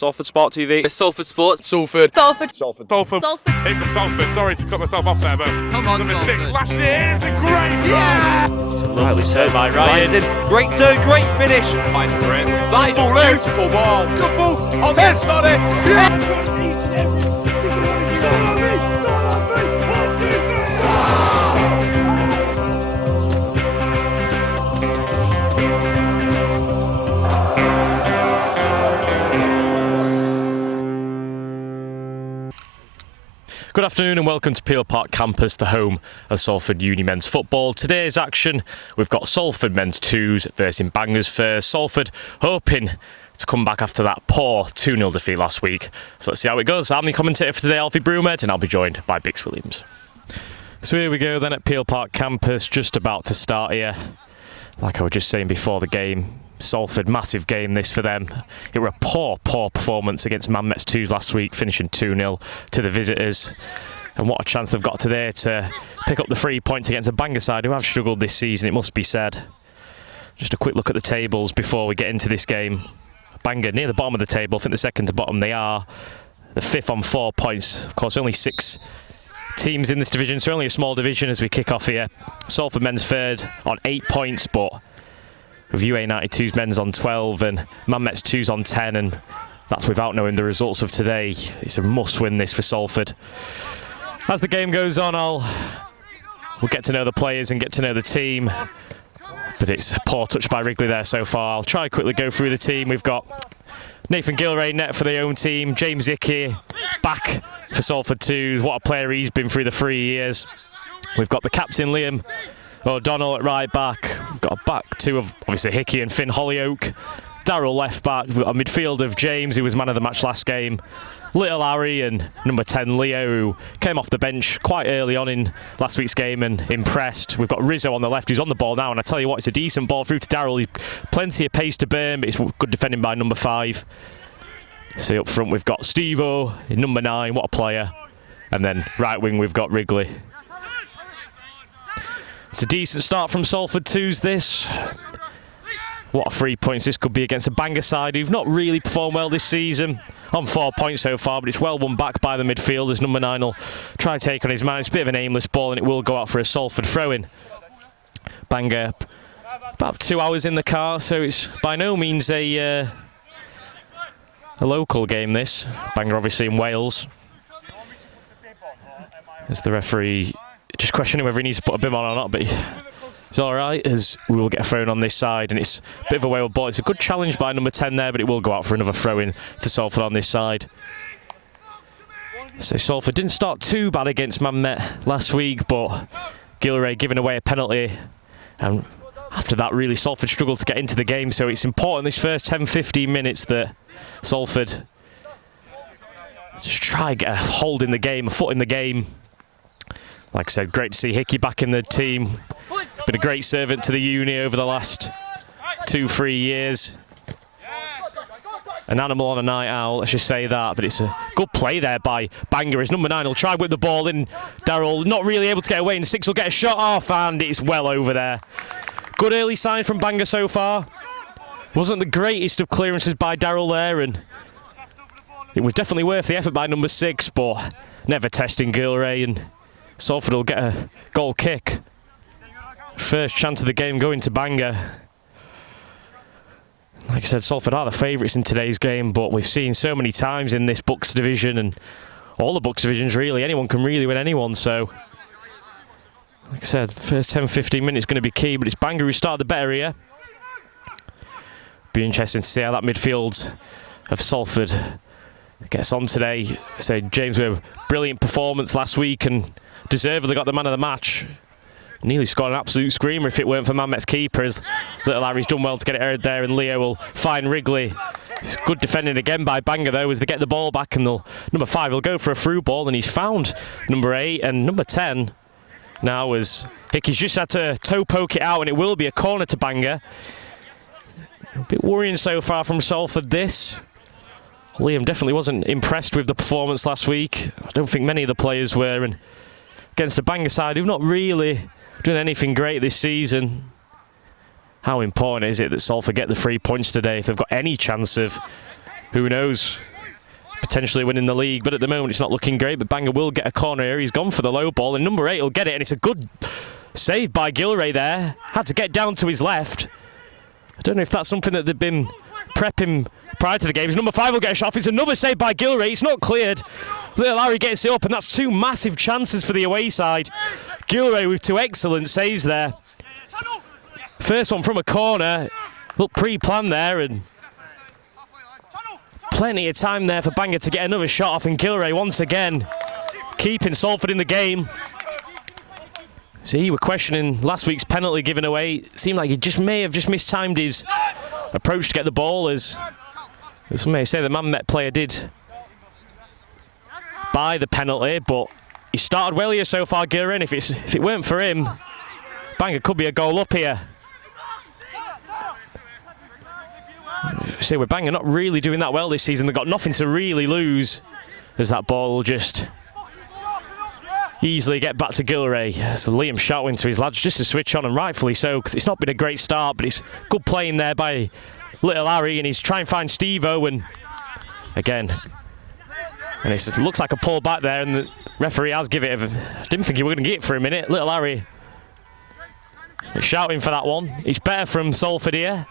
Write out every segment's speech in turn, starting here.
Salford Sport TV. It's Salford Sports. Salford. Salford. Salford. Salford. Salford. Hey from Salford. Sorry to cut myself off there, but Come on, number Salford. 6, lashing it is a great yeah! Rightly turn by Ryan. Great turn, great finish. That is great. That is a beautiful ball. Good ball. On the study. Yeah! I've got each and every single one of you. Start on me. Start on me. 1, 2, 3. Good afternoon and welcome to Peel Park Campus, the home of Salford Uni men's football. Today's action, we've got Salford men's 2s versus Bangor's first. Salford hoping to come back after that poor 2-0 defeat last week. So let's see how it goes. I'm the commentator for today, Alfie Broomhead, and I'll be joined by Bix Williams. So here we go then at Peel Park Campus, just about to start here. Like I was just saying before the game, Salford, massive game this for them. It were a poor performance against Manmet's 2s last week, finishing 2-0 to the visitors. And what a chance they've got today to pick up the 3 points against a Bangor side who have struggled this season, it must be said. Just a quick look at the tables before we get into this game. Bangor near the bottom of the table, I think the second to bottom they are. The 5th on 4 points. Of course, only 6 teams in this division, so only a small division as we kick off here. Salford men's 3rd on 8 points, but with UA92's men's on 12 and Manmet's 2's on 10, and that's without knowing the results of today. It's a must-win this for Salford. As the game goes on, we'll get to know the players and get to know the team, but it's a poor touch by Wrigley there so far. I'll try quickly go through the team. We've got Nathan Gilray net for the home team, James Hickey back for Salford 2s. What a player he's been through the 3 years. We've got the captain Liam O'Donnell at right back. We've got a back two of obviously Hickey and Finn Hollyoak. Darryl left back. We've got a midfield of James, who was man of the match last game. Little Harry and number 10 Leo, who came off the bench quite early on in last week's game and impressed. We've got Rizzo on the left, who's on the ball now, and I tell you what, it's a decent ball through to Darryl. Plenty of pace to burn, but it's good defending by number 5. So up front we've got Steve-O in number 9, what a player. And then right wing we've got Wrigley. It's a decent start from Salford 2s this. What a 3 points this could be against a Bangor side who've not really performed well this season. On 4 points so far, but it's well won back by the midfielders. Number 9 will try to take on his man. It's a bit of an aimless ball and it will go out for a Salford throw-in. Bangor, about 2 hours in the car, so it's by no means a local game this. Bangor obviously in Wales. As the referee just questioning whether he needs to put a bib on or not, but it's all right as we will get a throw-in on this side, and it's a bit of a wayward ball. It's a good challenge by number 10 there, but it will go out for another throw-in to Salford on this side. So Salford didn't start too bad against Manmet last week, but Gilray giving away a penalty, and after that really Salford struggled to get into the game, so it's important this first 10-15 minutes that Salford just try and get a hold in the game, a foot in the game. Like I said, great to see Hickey back in the team. Been a great servant to the uni over the last 2-3 years. An animal on a night owl, let's just say that. But it's a good play there by Bangor. As number 9 will try with the ball in. Darryl not really able to get away, and 6 will get a shot off, and it's well over there. Good early sign from Bangor so far. Wasn't the greatest of clearances by Darryl there, and it was definitely worth the effort by number 6, but never testing Gilray, and Salford will get a goal kick. First chance of the game going to Bangor. Like I said, Salford are the favourites in today's game, but we've seen so many times in this Bucks division, and all the Bucks divisions really, anyone can really win anyone, so like I said, first 10-15 minutes going to be key, but it's Bangor who started the better here. Be interesting to see how that midfield of Salford gets on today. So James with a brilliant performance last week and deservedly got the man of the match. Nearly scored an absolute screamer if it weren't for Manmet's keeper, as Little Harry's done well to get it aired there, and Leo will find Wrigley. It's good defending again by Bangor though as they get the ball back, and number 5 will go for a through ball, and he's found number 8 and number 10 now as Hickey's just had to toe poke it out, and it will be a corner to Bangor. A bit worrying so far from Salford this. Liam definitely wasn't impressed with the performance last week. I don't think many of the players were, and against the Bangor side who've not really done anything great this season. How important is it that Salford get the 3 points today if they've got any chance of, who knows, potentially winning the league, but at the moment it's not looking great. But Bangor will get a corner here. He's gone for the low ball, and number 8 will get it, and it's a good save by Gilray there. Had to get down to his left. I don't know if that's something that they've been prepping prior to the games. Number 5 will get a shot off. It's another save by Gilray. It's not cleared. Little Harry gets it up, and that's 2 massive chances for the away side. Gilray with 2 excellent saves there. First one from a corner. Look pre-planned there, and plenty of time there for Bangor to get another shot off, and Gilray once again keeping Salford in the game. See, we're questioning last week's penalty given away. It seemed like he may have mistimed his approach to get the ball, as some may say the man Met player did buy the penalty, but he started well here so far, Gilray, and if it weren't for him, Bangor could be a goal up here. See, we're Bangor not really doing that well this season. They've got nothing to really lose, as that ball will just easily get back to Gilray. So Liam shouting to his lads just to switch on, and rightfully so, because it's not been a great start, but it's good playing there by Little Harry, and he's trying to find Steve-O, and again, and it looks like a pull back there, and the referee has given it. I didn't think he was going to get it for a minute. Little Harry is shouting for that one. It's better from Salford here.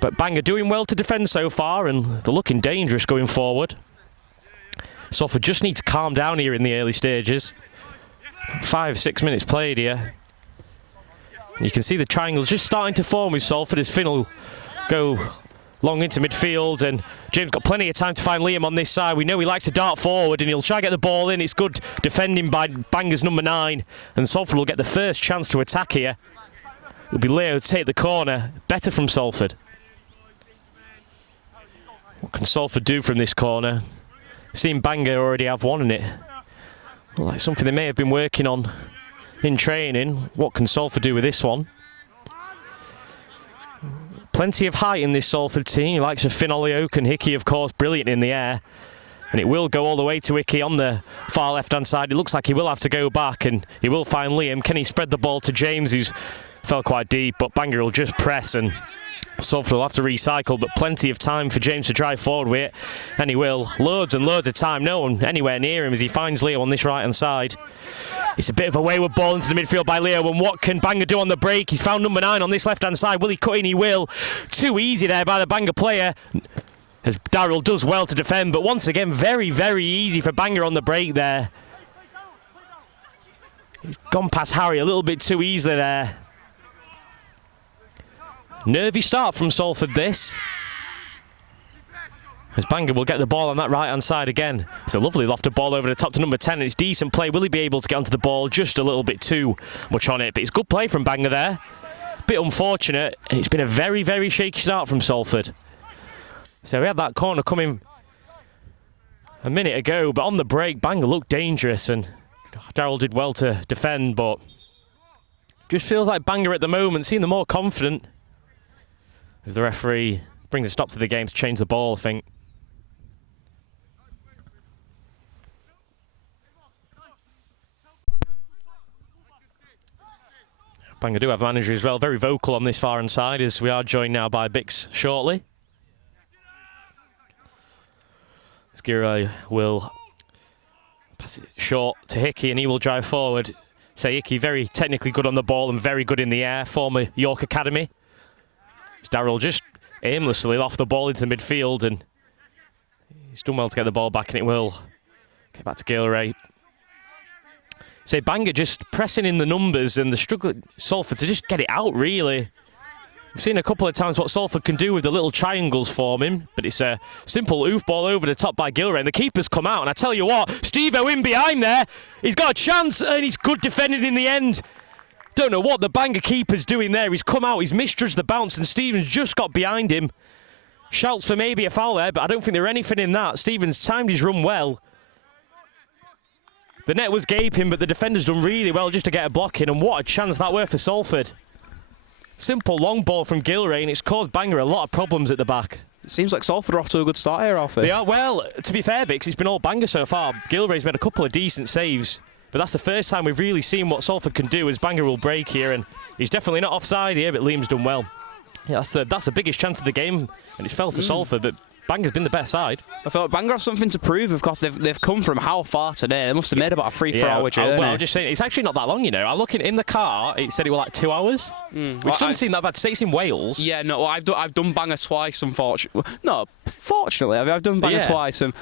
But Bangor doing well to defend so far, and they're looking dangerous going forward. Salford just need to calm down here in the early stages. 5-6 minutes played here. You can see the triangles just starting to form with Salford as Finn will go long into midfield, and James got plenty of time to find Liam on this side. We know he likes to dart forward, and he'll try to get the ball in. It's good defending by Bangor's number 9, and Salford will get the first chance to attack here. It'll be Leo to take the corner. Better from Salford. What can Salford do from this corner? Seeing Bangor already have one in it. Like something they may have been working on in training. What can Salford do with this one? Plenty of height in this Salford team. He likes a Finn Ollioke, and Hickey, of course, brilliant in the air. And it will go all the way to Hickey on the far left-hand side. It looks like he will have to go back, and he will find Liam. Can he spread the ball to James, who's fell quite deep, but Bangor will just press, and Salford will have to recycle, but plenty of time for James to drive forward with it, and he will. Loads and loads of time. No one anywhere near him as he finds Leo on this right-hand side. It's a bit of a wayward ball into the midfield by Leo, and what can Bangor do on the break? He's found number 9 on this left-hand side. Will he cut in? He will. Too easy there by the Bangor player, as Darryl does well to defend, but once again, very, very easy for Bangor on the break there. He's gone past Harry a little bit too easily there. Nervy start from Salford this, as Bangor will get the ball on that right-hand side again. It's a lovely lofted ball over the top to number 10, and it's decent play. Will he be able to get onto the ball? Just a little bit too much on it, but it's good play from Bangor there. Bit unfortunate, and it's been a very, very shaky start from Salford. So we had that corner coming a minute ago, but on the break, Bangor looked dangerous, and Darryl did well to defend, but just feels like Bangor at the moment seem the more confident, as the referee brings a stop to the game to change the ball, I think. Bangor do have a manager as well, very vocal on this far-hand side, as we are joined now by Bix shortly. Gilray will pass it short to Hickey, and he will drive forward. So Hickey very technically good on the ball and very good in the air, former York Academy. Darryl just aimlessly off the ball into the midfield, and he's done well to get the ball back, and it will get back to Gilray. So Bangor just pressing in the numbers, and the struggle Salford to just get it out, really. We've seen a couple of times what Salford can do with the little triangles forming, but it's a simple oof ball over the top by Gilray, and the keeper's come out, and I tell you what, Steve-O in behind there, he's got a chance, and he's good defending in the end. Don't know what the Bangor keeper's doing there. He's come out, he's misjudged the bounce, and Stevens just got behind him. Shouts for maybe a foul there, but I don't think there anything in that. Stevens timed his run well. The net was gaping, but the defender's done really well just to get a block in, and what a chance that were for Salford. Simple long ball from Gilray, and it's caused Bangor a lot of problems at the back. It seems like Salford are off to a good start here, Alfie. They are, well, to be fair, Bix, it's been all Bangor so far. Gilray's made a couple of decent saves, but that's the first time we've really seen what Salford can do, as Bangor will break here, and he's definitely not offside here, but Liam's done well. Yeah, that's the biggest chance of the game, and it's fell to Salford, but Bangor's been the better side. I thought Bangor have something to prove. Of course, they've come from how far today? They must have made about a 3-4 hour journey. Well, I'm just saying, it's actually not that long, you know. I'm looking in the car, it said it was like 2 hours, which doesn't seem that bad to say. It's in Wales. Yeah, no, well, I've done Bangor twice, unfortunately. No, fortunately, I've done Bangor twice, and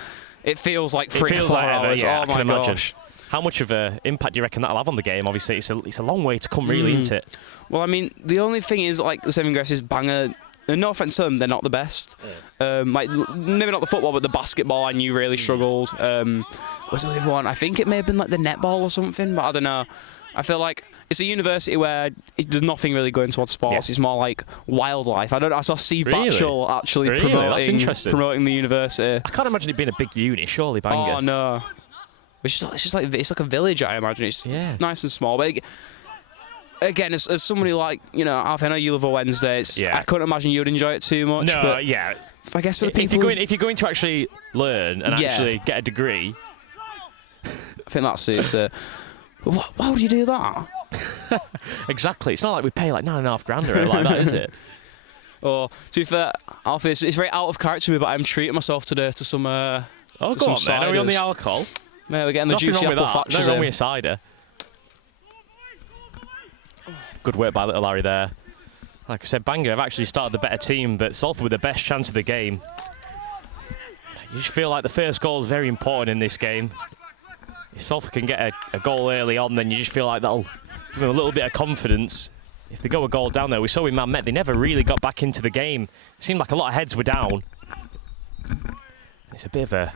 it feels like 3 or 4 hours. Yeah, oh my gosh. How much of an impact do you reckon that'll have on the game? Obviously, it's a long way to come, really, isn't it? Well, I mean, the only thing is, like the saving grace is Bangor. No offence to them, they're not the best. Like maybe not the football, but the basketball I knew really struggled. Was the other one? I think it may have been like the netball or something, but I don't know. I feel like it's a university where there's nothing really going towards sports. Yeah. It's more like wildlife. I saw Steve Batchel actually promoting the university. I can't imagine it being a big uni, surely, Bangor. Oh no. It's just like a village. I imagine it's nice and small. But again, as somebody like, you know, Alf, I know you live a Wednesday. I couldn't imagine you'd enjoy it too much. No, but yeah. I guess for the people, if you're going to actually learn and actually get a degree, I think that suits it. Why would you do that? Exactly. It's not like we pay like £9,500 or like that, is it? Or to be fair, Alf, it's very out of character for me, but I'm treating myself today to some. Oh, go on, man. Are we on the alcohol? Mate, we're getting the juicy apple factors. Nothing wrong with a cider. Good work by little Larry there. Like I said, Bangor have actually started the better team, but Salford with the best chance of the game. You just feel like the first goal is very important in this game. If Salford can get a goal early on, then you just feel like that'll give them a little bit of confidence. If they go a goal down there, we saw with Man Met, they never really got back into the game. It seemed like a lot of heads were down. It's a bit of a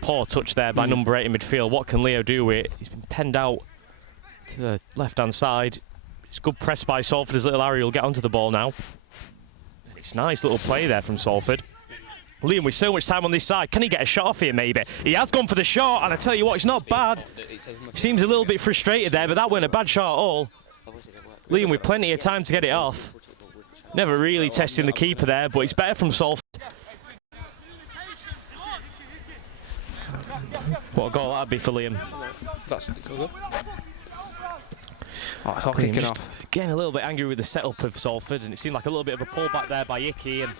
poor touch there by number 8 in midfield. What can Leo do with it? He's been penned out to the left-hand side. It's good press by Salford as little Harry will get onto the ball now. It's nice little play there from Salford. Liam with so much time on this side, can he get a shot off here maybe? He has gone for the shot, and I tell you what, it's not bad. Seems a little bit frustrated there, but that wasn't a bad shot at all. Liam with plenty of time to get it off. Never really testing the keeper there, but it's better from Salford. What a goal that'd be for Liam. It's all good. Oh, it's all kicking off. Getting a little bit angry with the setup of Salford, and it seemed like a little bit of a pullback there by Icky. And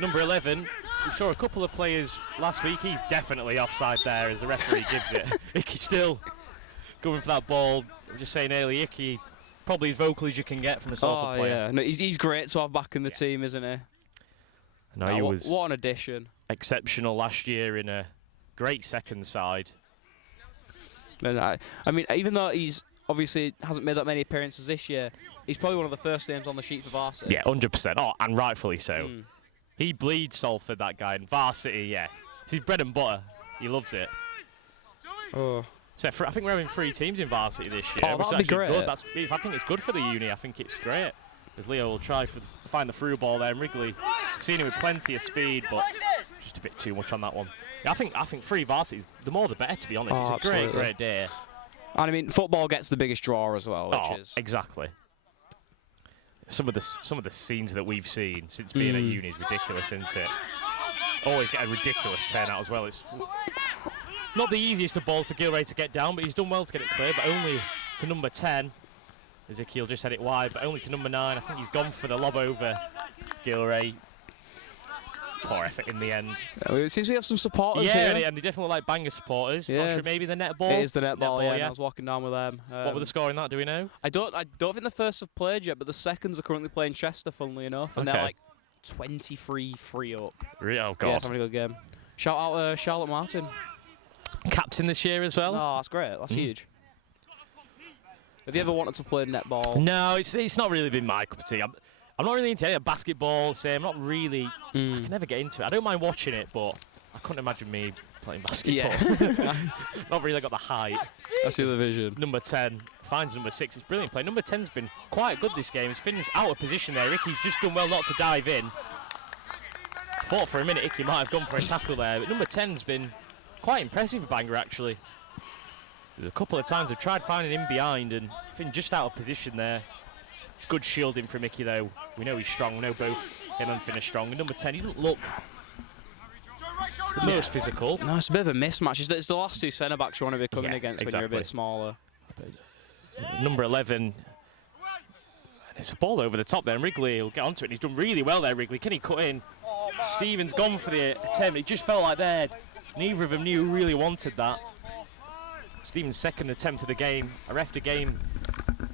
number 11, we saw a couple of players last week. He's definitely offside there as the referee gives it. Icky still going for that ball. I'm just saying early, Icky, probably as vocal as you can get from a Salford player. Yeah. No, he's great to have back in the team, isn't he? No, he was what an addition. Exceptional last year in a great second side. I mean, even though he's obviously hasn't made that many appearances this year, he's probably one of the first names on the sheet for Varsity. Yeah, 100%. Oh, and rightfully so. He bleeds Salford, that guy, in Varsity, yeah. It's his bread and butter. He loves it. Oh. So I think we're having 3 teams in Varsity this year. Oh, that'd be great. Good. I think it's good for the uni. I think it's great. As Leo will try to find the through ball there, and Wrigley, I've seen him with plenty of speed, but just a bit too much on that one. Yeah, I think 3 varsities, the more the better, to be honest. It's a great day. And I mean, football gets the biggest draw as well, which is exactly. Some of the scenes that we've seen since being at uni is ridiculous, isn't it? Always get a ridiculous turnout as well. It's not the easiest of balls for Gilray to get down, but he's done well to get it clear, but only to number 10. Ezekiel just had it wide, but only to number 9. I think he's gone for the lob over Gilray. Poor effort in the end. It seems we have some supporters here. Yeah, and they definitely like Bangor supporters. Yeah. Not sure, maybe the netball. It is the netball, yeah. I was walking down with them. What were the score in that? Do we know? I don't think the first have played yet, but the seconds are currently playing Chester, funnily enough, and they're like 23-3 up. Oh God! Yeah, it's having a good game. Shout out Charlotte Martin, captain this year as well. Oh, that's great. That's huge. Have you ever wanted to play netball? No, it's not really been my cup of tea. I'm not really into any basketball, I'm not really, I can never get into it. I don't mind watching it, but I couldn't imagine me playing basketball. Yeah. Not really got the height. I see the vision. Number 10 finds number 6. It's brilliant play. Number 10's been quite good this game. He's finished out of position there. Icky's just done well not to dive in. Thought for a minute Icky might have gone for a tackle there, but number 10's been quite impressive for Bangor, actually. A couple of times they've tried finding him behind and been just out of position there. It's good shielding from Icky though. We know he's strong. We know both him and Finn are strong. And number 10, he doesn't look the most physical. No, it's a bit of a mismatch. It's the last 2 centre-backs you want to be coming against when you're a bit smaller. Number 11, it's a ball over the top there, and Wrigley will get onto it. And he's done really well there, Wrigley. Can he cut in? Stephen's gone for the attempt. It just felt like neither of them knew who really wanted that. Stephen's second attempt of the game. I refed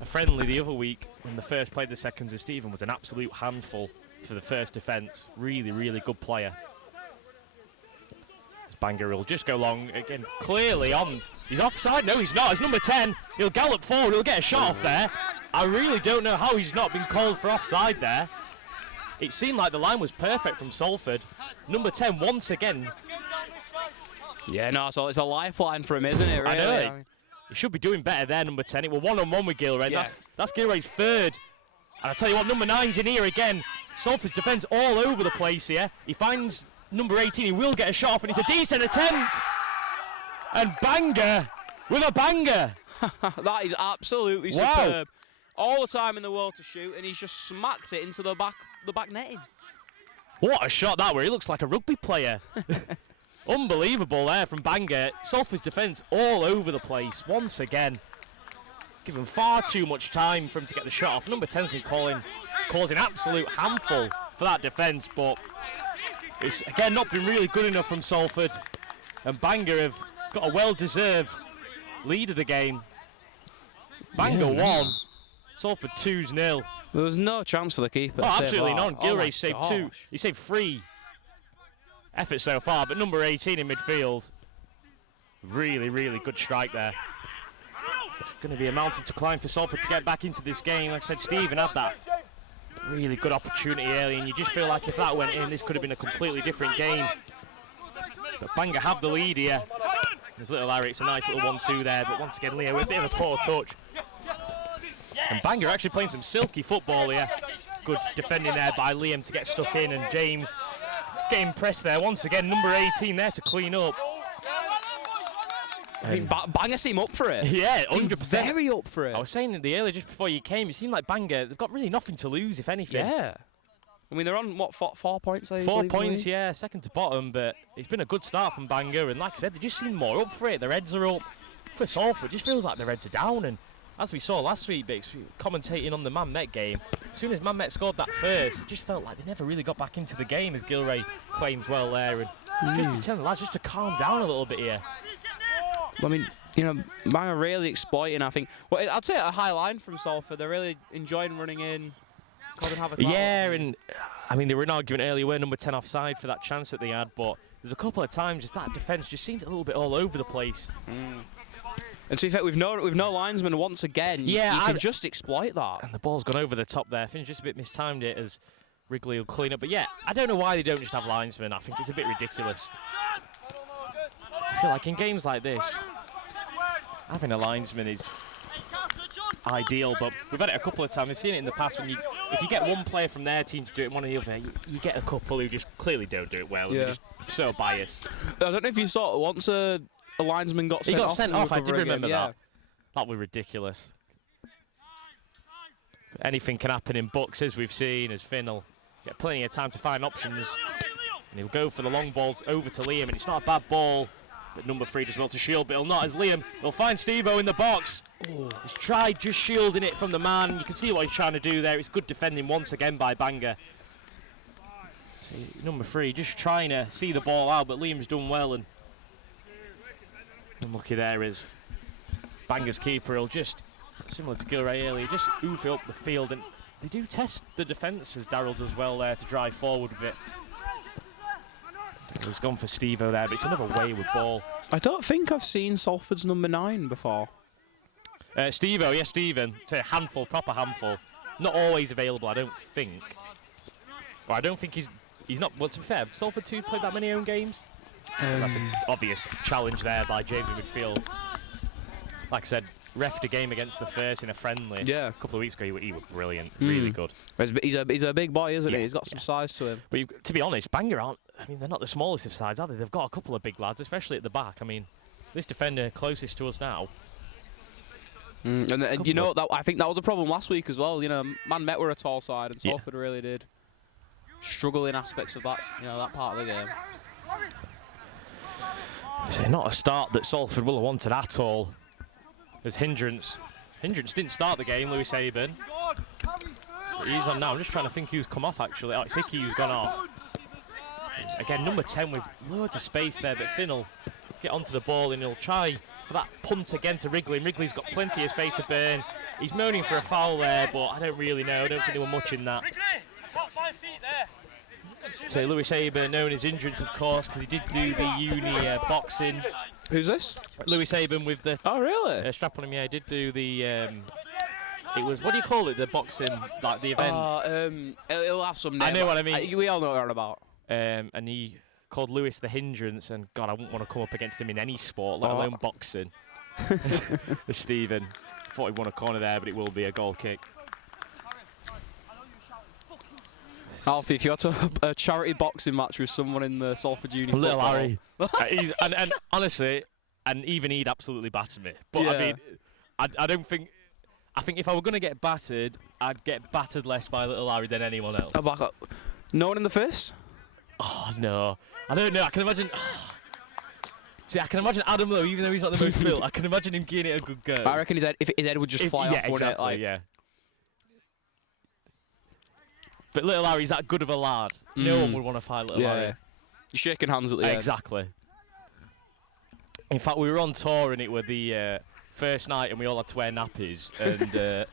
a friendly the other week when the first played the seconds, and Stephen was an absolute handful for the first defence. Really, really good player. Bangor will just go long again, clearly on. He's offside. No, he's not. It's number 10. He'll gallop forward. He'll get a shot off there. I really don't know how he's not been called for offside there. It seemed like the line was perfect from Salford. Number 10 once again. Yeah, no, so it's a lifeline for him, isn't it? Really? I know. He should be doing better there, number 10. It was one-on-one with Gilray. Yeah. That's Gilray's third. And I tell you what, number 9's in here again. Salford's defence all over the place here. He finds number 18. He will get a shot off, and it's a decent attempt. And Bangor with a banger. That is absolutely superb. All the time in the world to shoot, and he's just smacked it into the back netting. What a shot that were. He looks like a rugby player. Unbelievable there from Bangor. Salford's defence all over the place once again. Given far too much time for him to get the shot off. Number 10's been causing absolute handful for that defence, but it's again not been really good enough from Salford. And Bangor have got a well-deserved lead of the game. Bangor 1, Salford 2-0. There was no chance for the keeper. Oh, absolutely none. Gilray Oh saved 2. He saved 3 efforts so far, but number 18 in midfield. Really, really good strike there. It's going to be a mountain to climb for Salford to get back into this game. Like I said, Stephen had that really good opportunity early, and you just feel like if that went in, this could have been a completely different game. But Bangor have the lead here. There's little Larry, it's a nice little 1-2 there, but once again Leo with a bit of a poor touch. And Bangor actually playing some silky football here. Good defending there by Liam to get stuck in, and James getting pressed there once again. Number 18 there to clean up. I mean, Bangor seem up for it. Yeah, 100%. Very up for it. I was saying in the earlier, just before you came, it seemed like Bangor, they've got really nothing to lose, if anything. Yeah. I mean, they're on, what, 4 points? 4 points, yeah, second to bottom, but it's been a good start from Bangor, and like I said, they just seem more up for it. Their heads are up. For Salford, it just feels like their heads are down, and as we saw last week, Bix, commentating on the Man Met game, as soon as Man Met scored that first, it just felt like they never really got back into the game, as Gilray claims well there, and just be telling the lads just to calm down a little bit here. I mean, you know, Bangor really exploiting, I think. Well, I'd say a high line from Salford. They're really enjoying running in, causing havoc. Yeah, and I mean, they were in argument earlier, were number 10 offside for that chance that they had, but there's a couple of times just that defence just seems a little bit all over the place. And to be fair, we've no linesman once again. Yeah, you can just exploit that. And the ball's gone over the top there. I think just a bit mistimed it as Wrigley will clean up. But yeah, I don't know why they don't just have linesmen. I think it's a bit ridiculous. I feel like in games like this, having a linesman is ideal, but we've had it a couple of times. We've seen it in the past when if you get one player from their team to do it and one of the other, you get a couple who just clearly don't do it well. Yeah. And they're just so biased. I don't know if you saw it once a linesman got sent off. He got sent off, I did remember yeah. that. That was ridiculous. But anything can happen in books, as we've seen, as Finn will get plenty of time to find options. And he'll go for the long ball over to Liam, and it's not a bad ball. But number 3 does well to shield, but he'll not as Liam will find Steve-O in the box. He's tried just shielding it from the man. You can see what he's trying to do there. It's good defending once again by Bangor. So number 3 just trying to see the ball out, but Liam's done well, and unlucky there is Bangor's keeper. He'll just, similar to Gilray earlier, just oof it up the field, and they do test the defence, as Darryl does well there, to drive forward with it. He's gone for Steve-O there, but it's another wayward ball. I don't think I've seen Salford's number 9 before. Steve-O, yes, Stephen. It's a handful, proper handful. Not always available, I don't think. Or I don't think he's not. Well, to be fair, Salford 2 played that many own games. So that's an obvious challenge there by James in midfield. Like I said, refed a game against the First in a friendly. Yeah. A couple of weeks ago, he was brilliant, really good. He's a big boy, isn't he? Yeah, He's got some size to him. But to be honest, Bangor aren't. I mean, they're not the smallest of sides, are they? They've got a couple of big lads, especially at the back. I mean, this defender closest to us now. And you know, I think that was a problem last week as well. You know, Man Met were a tall side, and Salford really did struggle in aspects of that. You know, that part of the game. So not a start that Salford will have wanted at all. As Hindrance didn't start the game, Lewis Aben. But he's on now. I'm just trying to think who's come off actually. Oh, it's Hickey who's gone off. again, number 10 with loads of space there, but Finn will get onto the ball and he'll try for that punt again to Wrigley. And Wrigley's got plenty of space to burn. He's moaning for a foul there, but I don't really know. I don't think there were much in that. About 5 feet there. So Lewis Aber, known as Insurance, of course, because he did do the uni boxing. Who's this? Lewis Aben with the Oh, really? strap on him, yeah, he did do the, it was, what do you call it, the boxing, like the event? It'll have some name. I know what I mean. We all know what you're on about. And he called Lewis the Hindrance, and God, I wouldn't want to come up against him in any sport, let alone boxing. Stephen, thought he won a corner there, but it will be a goal kick. Alfie, if you had to have a charity boxing match with someone in the Salford Uni Little football- Harry. and honestly, and even he'd absolutely batter me. But I Yeah. mean, I don't think. I think if I were going to get battered, I'd get battered less by Little Harry than anyone else. I'll back up. No one in the face? Oh no, I don't know. I can imagine. See, I can imagine Adam though, even though he's not the most built. I can imagine him giving it a good go. I reckon his head would just fly off, wouldn't it? Exactly, yeah. But Little Harry's that good of a lad. No one would want to fight Little Harry. You're shaking hands at the end. Exactly. In fact, we were on tour and it was the first night and we all had to wear nappies and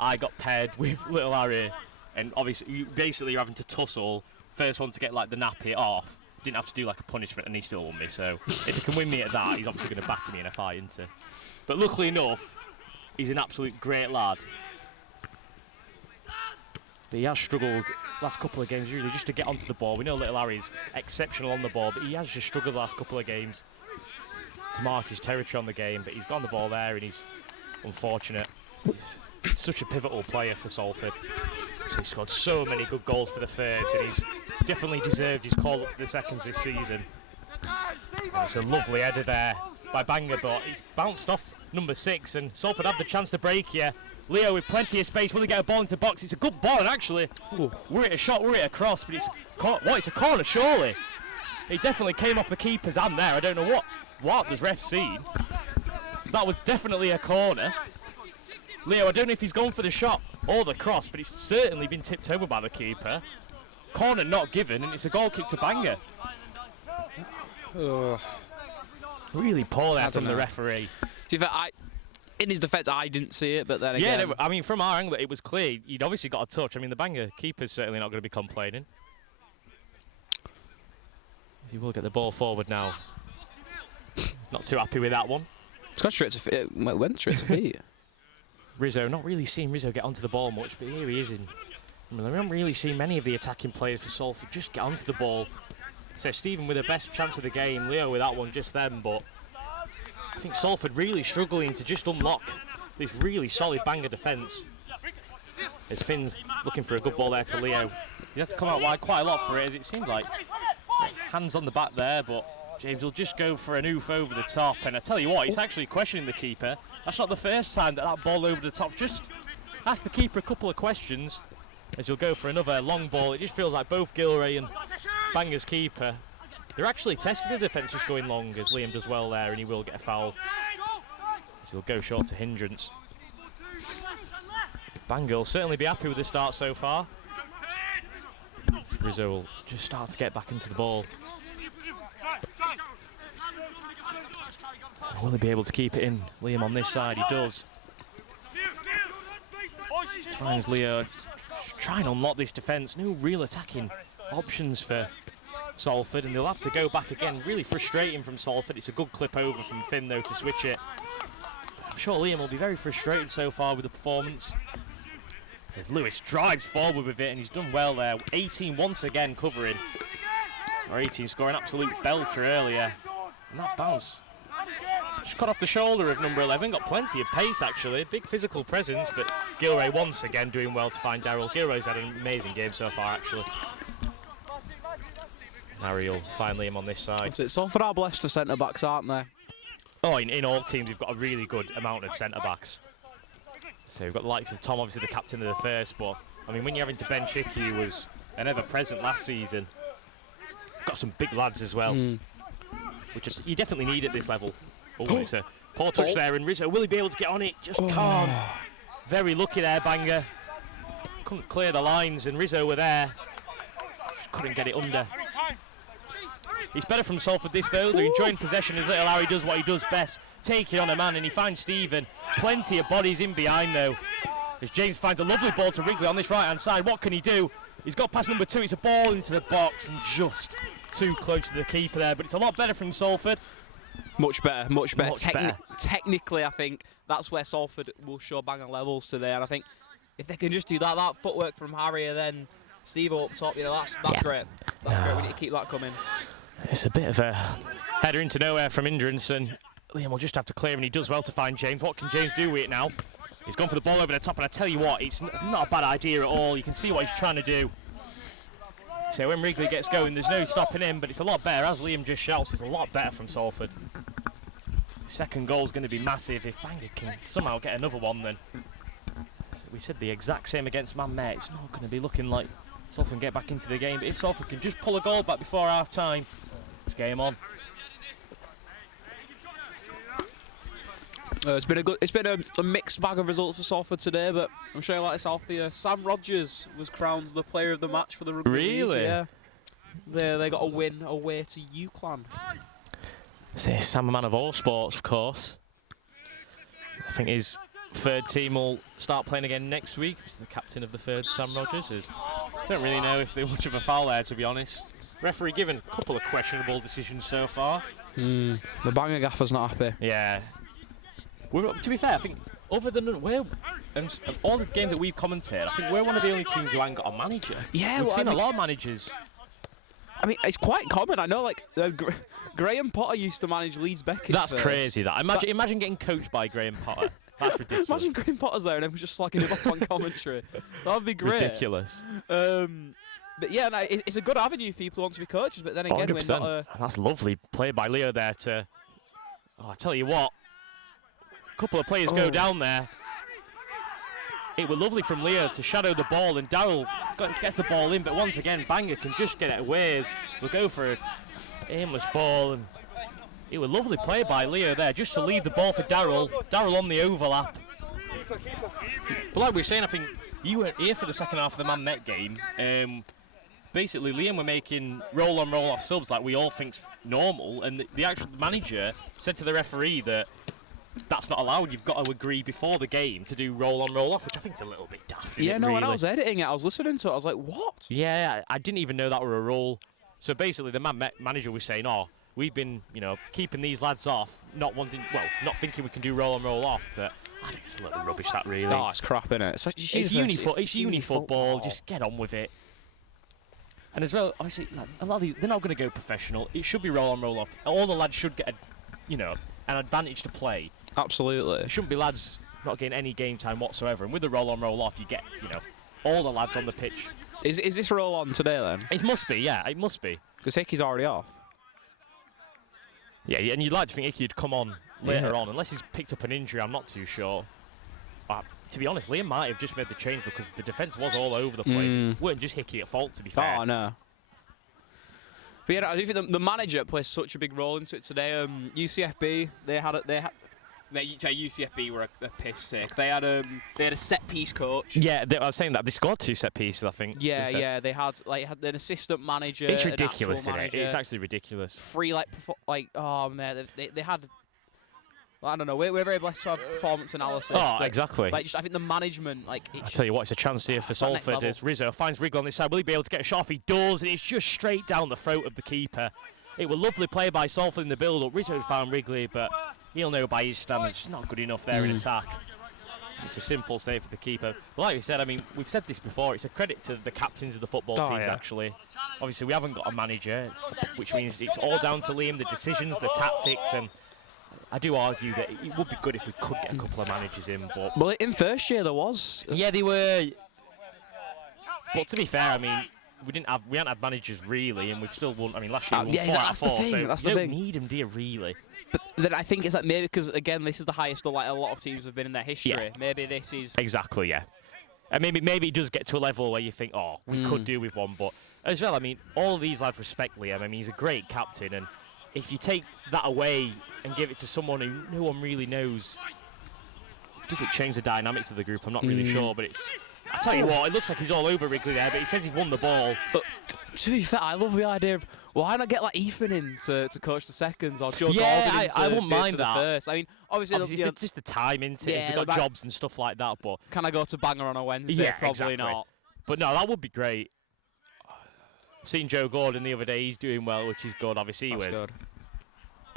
I got paired with Little Harry and obviously you're having to tussle. First one to get like the nappy off. Didn't have to do like a punishment and he still won me, so if he can win me at that, he's obviously going to batter me in a fight, isn't he? But luckily enough, he's an absolute great lad. But he has struggled last couple of games really just to get onto the ball. We know Little Harry's exceptional on the ball, but he has just struggled the last couple of games to mark his territory on the game. But he's got on the ball there and he's unfortunate. He's such a pivotal player for Salford. So he scored so many good goals for the Furbs and he's definitely deserved his call up to the seconds this season. And it's a lovely header there by Bangor, but it's bounced off number 6 and Salford had the chance to break here. Leo with plenty of space, will he get a ball into the box? It's a good ball and actually, we're at a shot, we're at a cross, but it's a corner surely. He definitely came off the keeper's hand there. I don't know what the ref seen. That was definitely a corner. Leo, I don't know if he's gone for the shot or the cross, but it's certainly been tipped over by the keeper. Corner not given, and it's a goal kick to Bangor. Really poor there from the referee. See, in his defence, I didn't see it, but then again... Yeah, no, I mean, from our angle, it was clear. He'd obviously got a touch. I mean, the Bangor keeper's certainly not going to be complaining. He will get the ball forward now. Not too happy with that one. It's gone straight to feet. It went straight to feet. Rizzo, not really seeing Rizzo get onto the ball much, but here he is. I haven't really seen many of the attacking players for Salford just get onto the ball. So Stephen with the best chance of the game, Leo with that one just then, but I think Salford really struggling to just unlock this really solid Bangor defence. As Finn's looking for a good ball there to Leo. He has to come out wide quite a lot for it, as it seemed like hands on the back there, but James will just go for an oof over the top, and I tell you what, he's actually questioning the keeper. That's not the first time that ball over the top. Just ask the keeper a couple of questions as he'll go for another long ball. It just feels like both Gilray and Bangor's keeper, they're actually testing the defence just going long, as Liam does well there, and he will get a foul as he'll go short to Hindrance. Bangor will certainly be happy with the start so far. Rizzo will just start to get back into the ball. Will he be able to keep it in? Liam on this side, he does. Just finds Leo just trying to unlock this defence. No real attacking options for Salford, and they'll have to go back again. Really frustrating from Salford. It's a good clip over from Finn though to switch it. I'm sure Liam will be very frustrated so far with the performance. As Lewis drives forward with it, and he's done well there. 18 once again covering. Or 18 scoring absolute belter earlier. And that bounce just cut off the shoulder of number 11. Got plenty of pace actually. Big physical presence, but Gilray once again doing well to find Darryl. Gilray's had an amazing game so far actually. Harry will find Liam on this side. That's it. Salford are blessed to centre-backs, aren't they? Oh, in all teams we've got a really good amount of centre-backs. So we've got the likes of Tom, obviously the captain of the first, but I mean when you're having to bench Hickey, who was an ever-present last season, got some big lads as well, which is, you definitely need at this level. Oh, it's a poor touch there, and Rizzo, will he be able to get on it? Just can't. Very lucky there, Bangor. Couldn't clear the lines, and Rizzo were there. Just couldn't get it under. It's better from Salford this though. They're enjoying possession as little Harry does what he does best, taking on a man, and he finds Stephen. Plenty of bodies in behind though. As James finds a lovely ball to Wrigley on this right hand side. What can he do? He's got past number 2. It's a ball into the box and just too close to the keeper there. But it's a lot better from Salford. Much better. Technically, I think that's where Salford will show Bangor levels today. And I think if they can just do that footwork from Harry and then Steve up top, that's great. That's great. We need to keep that coming. It's a bit of a header into nowhere from Indrance, and Liam will just have to clear, and he does well to find James. What can James do with it now? He's gone for the ball over the top, and I tell you what, it's not a bad idea at all. You can see what he's trying to do. So when Wrigley gets going, there's no stopping him, but it's a lot better. As Liam just shouts, it's a lot better from Salford. Second goal's going to be massive. If Bangor can somehow get another one, then so we said the exact same against Man Met. It's not going to be looking like Salford can get back into the game, but if Salford can just pull a goal back before half-time, it's game on. It's been a mixed bag of results for Salford today, but I'm sure you like this, Alfie. Sam Rogers was crowned the player of the match for the rugby league. Really? Yeah. They got a win away to UClan. Sam, a man of all sports, of course. I think his third team will start playing again next week. He's the captain of the third, Sam Rogers. Don't really know if there's much of a foul there, to be honest. Referee given a couple of questionable decisions so far. The Bangor gaffer's not happy. Yeah. To be fair, I think other than all the games that we've commentated, I think we're one of the only teams who ain't got a manager. Yeah, we've seen a lot of managers. I mean, it's quite common. I know, like Graham Potter used to manage Leeds Beckett. That's crazy. That imagine getting coached by Graham Potter. That's ridiculous. Imagine Graham Potter's there and everyone's just slacking him off on commentary. That would be great. Ridiculous. But yeah, no, it's a good avenue for people who want to be coaches. But then again, 100%. we're not. That's lovely play by Leo there. I tell you what, a couple of players go down there. It was lovely from Leo to shadow the ball, and Darryl gets the ball in, but once again Bangor can just get it away. We'll go for an aimless ball, and it was lovely play by Leo there, just to leave the ball for Darryl. Darryl on the overlap. But like we were saying, I think you were here for the second half of the Man Met game. Basically, Liam were making roll-on, roll-off subs like we all think's normal, and the actual manager said to the referee that that's not allowed. You've got to agree before the game to do roll-on, roll-off, which I think is a little bit daft. Yeah, no, really? when I was editing it, I was listening to it, I was like, what? Yeah, I didn't even know that were a rule. So basically, the manager was saying, we've been, keeping these lads off, not thinking we can do roll-on, roll-off, but I think it's a little rubbish, that really. Oh, it's crap, innit? It's uni football, just get on with it. And as well, obviously, a lot of these, they're not going to go professional. It should be roll-on, roll-off. All the lads should get, an advantage to play. Absolutely. There shouldn't be lads not getting any game time whatsoever. And with the roll-on, roll-off, you get, all the lads on the pitch. Is this roll-on today, then? It must be, yeah, it must be. Because Hickey's already off. Yeah, and you'd like to think Hickey'd come on later on. Unless he's picked up an injury, I'm not too sure. To be honest, Liam might have just made the change because the defence was all over the place. It weren't just Hickey at fault, to be fair. Oh, no. But yeah, I do think the manager plays such a big role into it today. UCFB, UCFB were a piss take. They had a set piece coach. Yeah, I was saying that they scored 2 set pieces, I think. Yeah, they had an assistant manager. It's ridiculous, isn't manager, it? It's actually ridiculous. They had. I don't know. We're very blessed to have performance analysis. Oh, exactly. I think the management, I tell you what, it's a chance here for Salford as Rizzo finds Wrigley on this side. Will he be able to get a shot off? He does, and it's just straight down the throat of the keeper. It was lovely play by Salford in the build-up. Rizzo's found Wrigley, but he'll know by his standards it's not good enough there in attack. It's a simple save for the keeper. But like we said, I mean, we've said this before, it's a credit to the captains of the football teams, actually. Obviously, we haven't got a manager, which means it's all down to Liam, the decisions, the tactics, and I do argue that it would be good if we could get a couple of managers in, but... Well, in first year there was. Yeah, they were. But to be fair, I mean, we hadn't had managers really, and we've still won. I mean, last year we won 4 out of 4, so you don't need them, do you, really? But then I think it's like maybe because, again, this is the highest a lot of teams have been in their history. Yeah. Maybe this is... Exactly, yeah. And maybe it does get to a level where you think, we could do with one, but as well, I mean, all of these lads respect Liam. I mean, he's a great captain, and if you take that away and give it to someone who no one really knows, does it change the dynamics of the group? I'm not really sure, but I tell you what, it looks like he's all over Wrigley there, but he says he's won the ball. But to be fair, I love the idea of why not get like Ethan in to coach the seconds or Joe Gordon in I to wouldn't do it mind for the that. first. I mean, obviously, It's just the time, isn't it? Yeah, We've got jobs and stuff like that, but can I go to Bangor on a Wednesday? yeah, Probably exactly. not. But no, that would be great. Seen Joe Gordon the other day, he's doing well, which is good. Obviously, he was Good.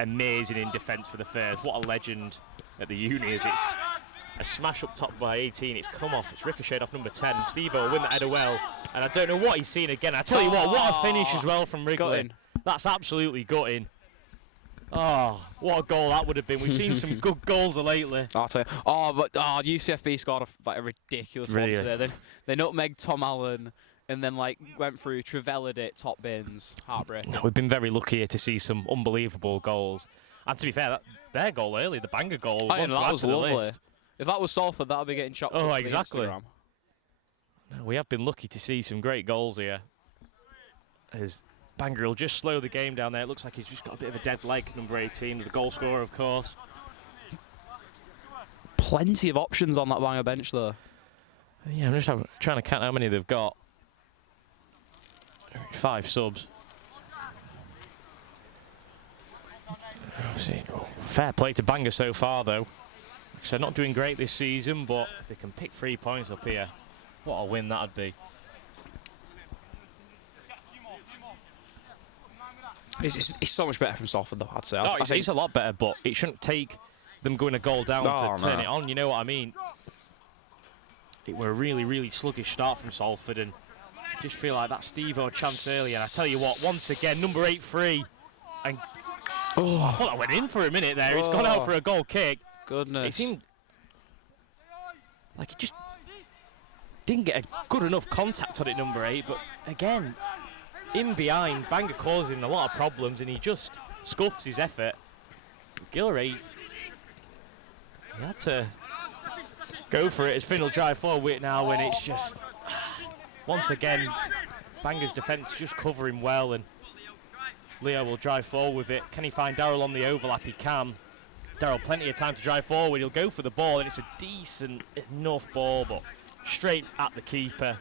amazing in defence for the first. What a legend at the uni is. It's a smash up top by 18. It's come off. It's ricocheted off number 10. Steve-O will win that header well. And I don't know what he's seen again. I tell you what a finish as well from Wrigley. Gutting. That's absolutely gutting. Oh, what a goal that would have been. We've seen some good goals lately. I'll tell you. But UCFB scored a ridiculous one today. They nutmegged Tom Allen and then went through, Trevellered it, top bins, heartbreaking. We've been very lucky here to see some unbelievable goals. And to be fair, their goal early, the Bangor goal, that was lovely. List. If that was Salford, that would be getting chopped up. Oh, to exactly. Instagram. No, we have been lucky to see some great goals here. As Bangor will just slow the game down there. It looks like he's just got a bit of a dead leg, number 18, the goal scorer, of course. Plenty of options on that Bangor bench, though. Yeah, I'm just trying to count how many they've got. 5 subs. Fair play to Bangor so far, though. So not doing great this season, but if they can pick 3 points up here, what a win that'd be. It's so much better from Salford, though, I'd say. It's a lot better, but it shouldn't take them going a goal down to turn it on, you know what I mean? It were a really, really sluggish start from Salford, and I just feel like that Steve-O chance earlier, and I tell you what, once again, number 8 free, and I thought that went in for a minute there. He's gone out for a goal kick. Goodness. It seemed like he just didn't get a good enough contact on it, number 8, but again, in behind, Bangor causing a lot of problems, and he just scuffs his effort. Gilray, he had to go for it as Finn will drive forward now, and it's just, once again, Bangor's defence just covering well, and Leo will drive forward with it. Can he find Darryl on the overlap? He can. Darryl, plenty of time to drive forward. He'll go for the ball, and it's a decent enough ball, but straight at the keeper.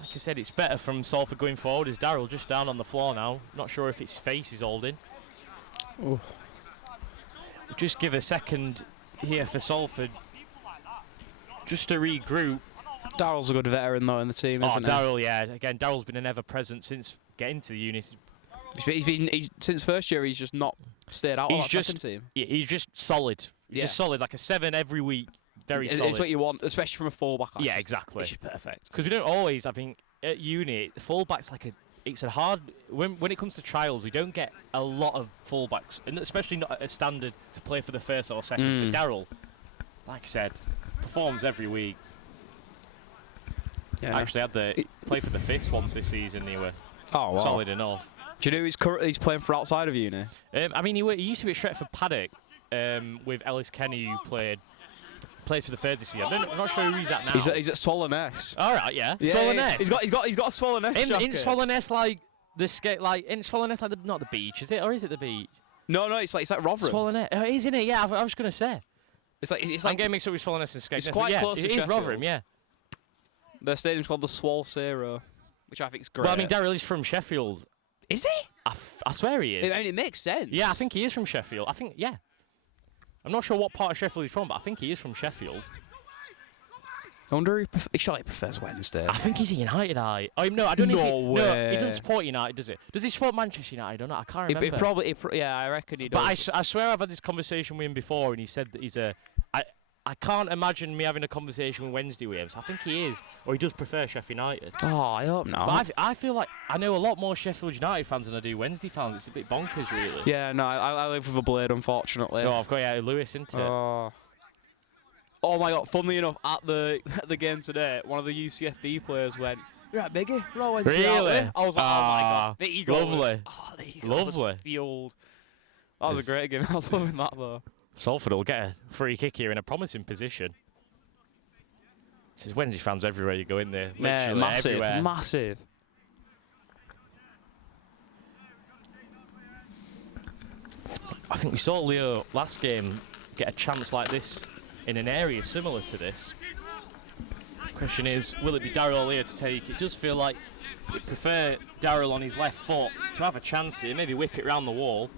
Like I said, it's better from Salford going forward. Is Darryl just down on the floor now? Not sure if his face is holding. Ooh. Just give a second here for Salford, just to regroup. Darryl's a good veteran, though, in the team, isn't he? Darryl, yeah. Again, Darryl's been an ever-present since getting to the unit. He's since first year, he's just not stayed out of that second team. Yeah, he's just solid. He's just solid, like a 7 every week. Very solid. It's what you want, especially from a fullback. Yeah, exactly. Which is perfect. Because we don't always, I think, at uni, the fullback's it's a hard, when it comes to trials, we don't get a lot of fullbacks, and especially not at a standard to play for the first or second. But Darryl, like I said, performs every week. Yeah, actually had the play for the fifth once this season. He were solid enough. Do you know he's playing for outside of uni? I mean, he used to be at Stretford Paddock with Ellis Kenny, who plays for the third this year. I'm not sure who he's at now. He's at Swallowness. All right, yeah. Swallowness. He's got a Swallowness. In Swallowness, in Swallowness, not the beach, is it, or is it the beach? No, it's like Rotherham. Swallowness. Oh, isn't it? Yeah, I was going to say. It's like I'm getting mixed up with Swallowness and Skegness. It's quite close to Sheffield. It is Rotherham, yeah. Their stadium's called the Swal Zero, which I think is great. Well, I mean, Darryl is from Sheffield. Is he? I swear he is. I mean, it makes sense. Yeah, I think he is from Sheffield. I think, yeah. I'm not sure what part of Sheffield he's from, but I think he is from Sheffield. I wonder he surely prefers Wednesday. I think he's a United eye. Oh, no, I don't know. No way. No, he doesn't support United, does he? Does he support Manchester United or not? I can't remember. Yeah, I reckon he does. But I swear I've had this conversation with him before, and he said that he's a... I can't imagine me having a conversation with Wednesday with him, so I think he is, or he does prefer Sheffield United. Oh, I hope not. But I feel like I know a lot more Sheffield United fans than I do Wednesday fans. It's a bit bonkers, really. Yeah, no, I live with a blade, unfortunately. Oh, I've got Lewis, isn't it? Oh my God! Funnily enough, at the game today, one of the UCFB players went, "You're right, Biggie. We're all Wednesday." Really? I was like, "Oh my God, the Eagles!" Lovely. The Eagles was fueled. That was a great game. I was loving that though. Salford will get a free kick here in a promising position. This is Wednesday fans everywhere you go in there. Literally massive, everywhere. massive. I think we saw Leo last game get a chance like this in an area similar to this. Question is, will it be Daryl here to take? It does feel like we prefer Daryl on his left foot to have a chance here, maybe whip it round the wall.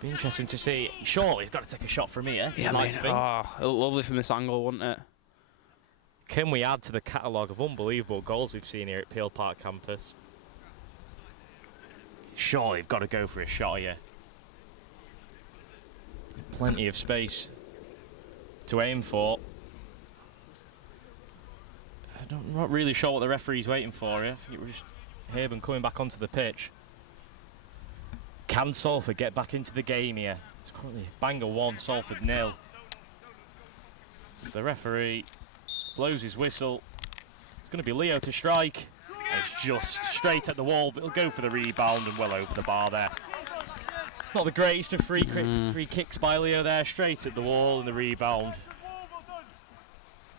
Be interesting to see. Surely he's got to take a shot from here. Yeah, mate. Lovely from this angle, wouldn't it? Can we add to the catalogue of unbelievable goals we've seen here at Peel Park campus? Surely you've got to go for a shot here. Plenty of space to aim for. I'm not really sure what the referee's waiting for here. I think it was just Haben coming back onto the pitch. Can Salford get back into the game here? It's currently Bangor 1, Salford 0. The referee blows his whistle. It's going to be Leo to strike. And it's just straight at the wall, but he'll go for the rebound and well over the bar there. Not the greatest of free kicks by Leo there, straight at the wall and the rebound.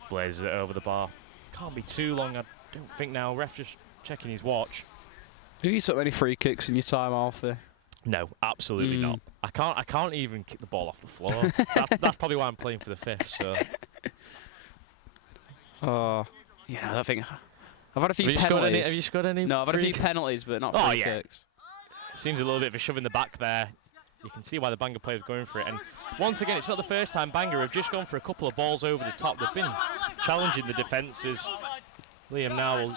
Blazes it over the bar. Can't be too long, I don't think now. Ref just checking his watch. Have you took many free kicks in your time, Alfie? No, absolutely not. I can't even kick the ball off the floor. that's probably why I'm playing for the fifth. So. Yeah, I think I've had a few penalties. Have you scored any? No, I've had a few penalties, but not free kicks. Seems a little bit of a shove in the back there. You can see why the Bangor player's going for it. And once again, it's not the first time Bangor have just gone for a couple of balls over the top. They've been challenging the defences. Liam now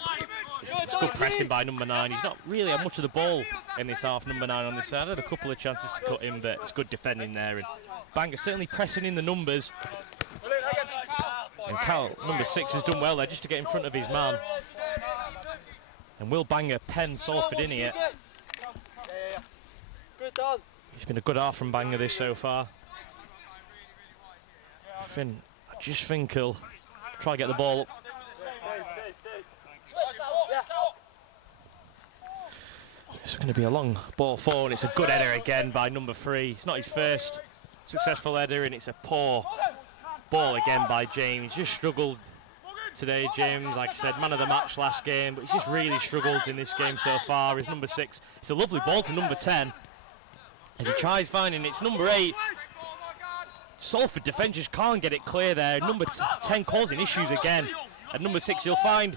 it's good pressing by number 9. He's not really had much of the ball in this half, number 9 on this side. Had a couple of chances to cut him, but it's good defending there. And Bangor certainly pressing in the numbers. And Cal, number 6, has done well there just to get in front of his man. And will Bangor pen Salford in here? It's been a good half from Bangor this so far. I just think he'll try to get the ball up. It's going to be a long ball forward. It's a good header again by number 3. It's not his first successful header, and it's a poor ball again by James. Just struggled today, James. Like I said, man of the match last game, but he's just really struggled in this game so far. He's number 6. It's a lovely ball to number 10. As he tries finding it's number 8. Salford defenders can't get it clear there. Number 10 causing issues again. At number 6, you'll find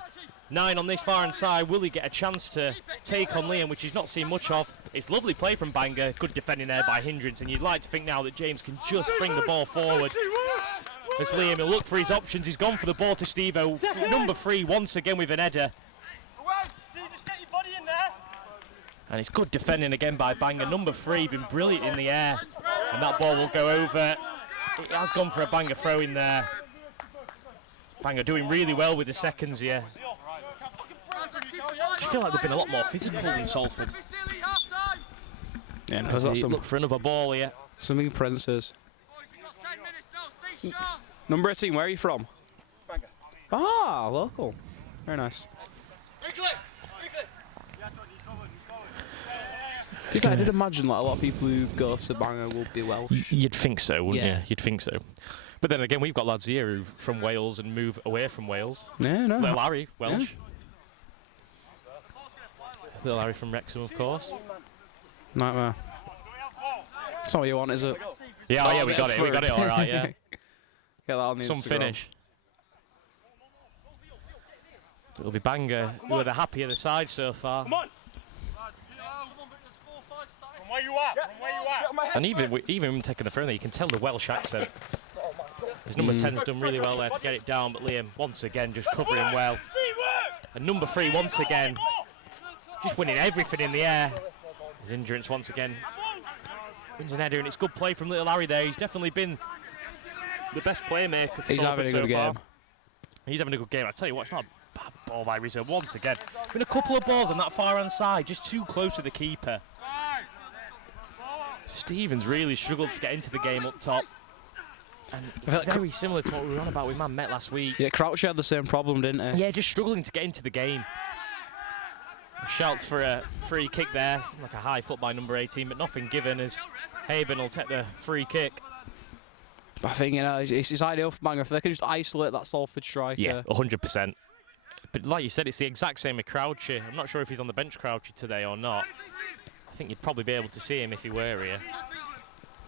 9 on this far hand side. Will he get a chance to take on Liam, which he's not seen much of? It's lovely play from Bangor. Good defending there by Hindrance, and you'd like to think now that James can just bring the ball forward. As Liam will look for his options. He's gone for the ball to Steve-O. Number 3 once again with an header. And it's good defending again by Bangor. Number 3 been brilliant in the air. And that ball will go over. It has gone for a Bangor throw in there. Bangor doing really well with the seconds here. I feel like they've been a lot more physical than Salford. Yeah, look for another ball here. Some big princes. Number 18, where are you from? Bangor. Ah, local. Very nice. I did imagine like a lot of people who go to Bangor will be Welsh. You'd think so, wouldn't you? You'd think so. But then again, we've got lads here who from Wales and move away from Wales. Yeah, no. Little Harry, Welsh. Yeah. Little Harry from Wrexham, of course. Nightmare. That's not what you want, is it? Yeah, we got it. We got it all right, yeah. Get that on the Some Instagram. finish. It'll be Bangor, who are the happier the side so far. Come on! From where you at? And even him taking the throw there, you can tell the Welsh accent. His number 10's done really well there to get it down, but Liam once again just covering well. And number 3 once again just winning everything in the air. His Hindrance once again wins an header, and it's good play from little Harry there. He's definitely been the best playmaker for Salford so far. He's having a good game. I tell you what, it's not a bad ball by Rizzo once again. Been a couple of balls on that far hand side, just too close to the keeper. Stevens really struggled to get into the game up top. And it's very similar to what we were on about with Man Met last week. Yeah, Crouch had the same problem, didn't he? Yeah, just struggling to get into the game. Shouts for a free kick there. Seemed like a high foot by number 18, but nothing given as Haben will take the free kick. I think, you know, it's ideal for Bangor if they can just isolate that Salford striker. Yeah, 100%. But like you said, it's the exact same with Crouchy. I'm not sure if he's on the bench, Crouchy, today or not. I think you'd probably be able to see him if he were here.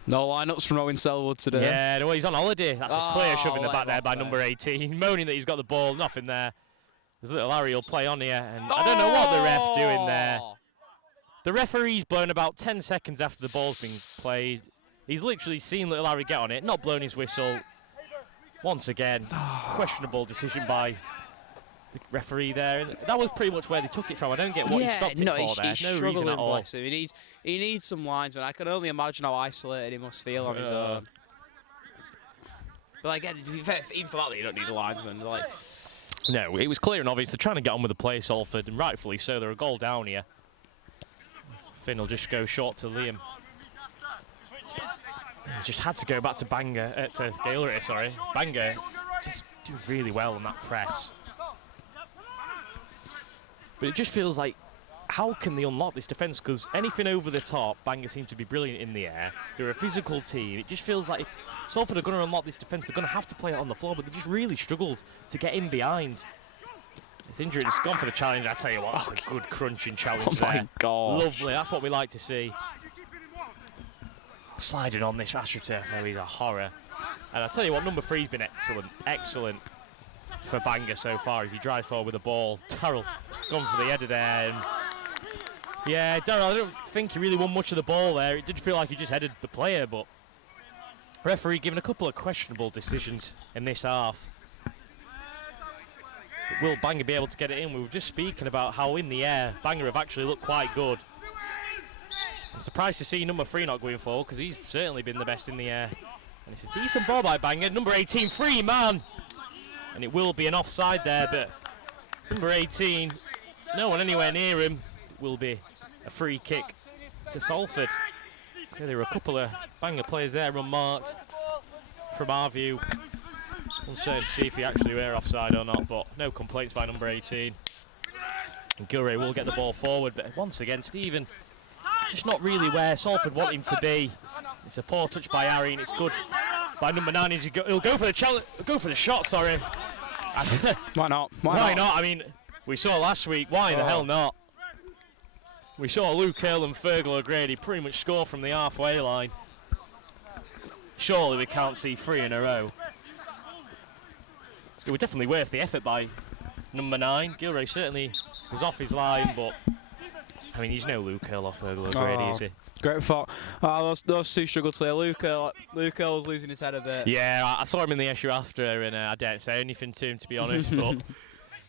No lineups from Owen Selwood today. Yeah, well, he's on holiday. That's a clear shove in the back there by number 18. Moaning that he's got the ball, nothing there. There's little Harry will play on here, and I don't know what the ref doing there. The referee's blown about 10 seconds after the ball's been played. He's literally seen little Harry get on it, not blown his whistle. Once again, questionable decision by the referee there. And that was pretty much where they took it from. I don't get what he stopped it for there. He's no struggling, reason at all. bless him. He needs some linesmen. I can only imagine how isolated he must feel on his own. But again, even for that, you don't need a linesman. Like, no, it was clear and obvious. They're trying to get on with the play, Salford, and rightfully so. They're a goal down here. Finn will just go short to Liam. He just had to go back to Bangor, to Gailrit, sorry. Bangor just doing really well on that press. But it just feels like, how can they unlock this defence? Because anything over the top, Bangor seem to be brilliant in the air. They're a physical team. It just feels like if Salford are going to unlock this defence, they're going to have to play it on the floor, but they just really struggled to get in behind. It's injured, it's gone for the challenge. I tell you what, that's a good crunching challenge there. Oh my God. Lovely, that's what we like to see. Sliding on this AstroTurf, though, he's a horror. And I tell you what, number 3's been excellent for Bangor so far as he drives forward with the ball. Darrell gone for the header there. And yeah, Darrell, I don't think he really won much of the ball there. It did feel like he just headed the player, but referee giving a couple of questionable decisions in this half. But will Bangor be able to get it in? We were just speaking about how in the air Bangor have actually looked quite good. I'm surprised to see number 3 not going forward because he's certainly been the best in the air. And it's a decent ball by Bangor. Number 18, free man. And it will be an offside there, but number 18, no one anywhere near him. It will be a free kick to Salford. So there were a couple of Bangor players there unmarked from our view. We'll to see if he actually were offside or not, but no complaints by number 18. And Gilray will get the ball forward, but once again, Stephen just not really where Salford want him to be. It's a poor touch by Harry, and it's good by number 9. He'll go for the challenge, go for the shot. Sorry. Why not? Why not? I mean, we saw last week. Why the hell not? We saw Luke Hill and Fergal O'Grady pretty much score from the halfway line. Surely we can't see 3 in a row. It was definitely worth the effort by number 9. Gilray certainly was off his line, but I mean, he's no Luke Hill or Fergal O'Grady, is he? Great thought. Those two struggled today. Luke Hill was losing his head a bit. Yeah, I saw him in the issue after, and I didn't say anything to him, to be honest.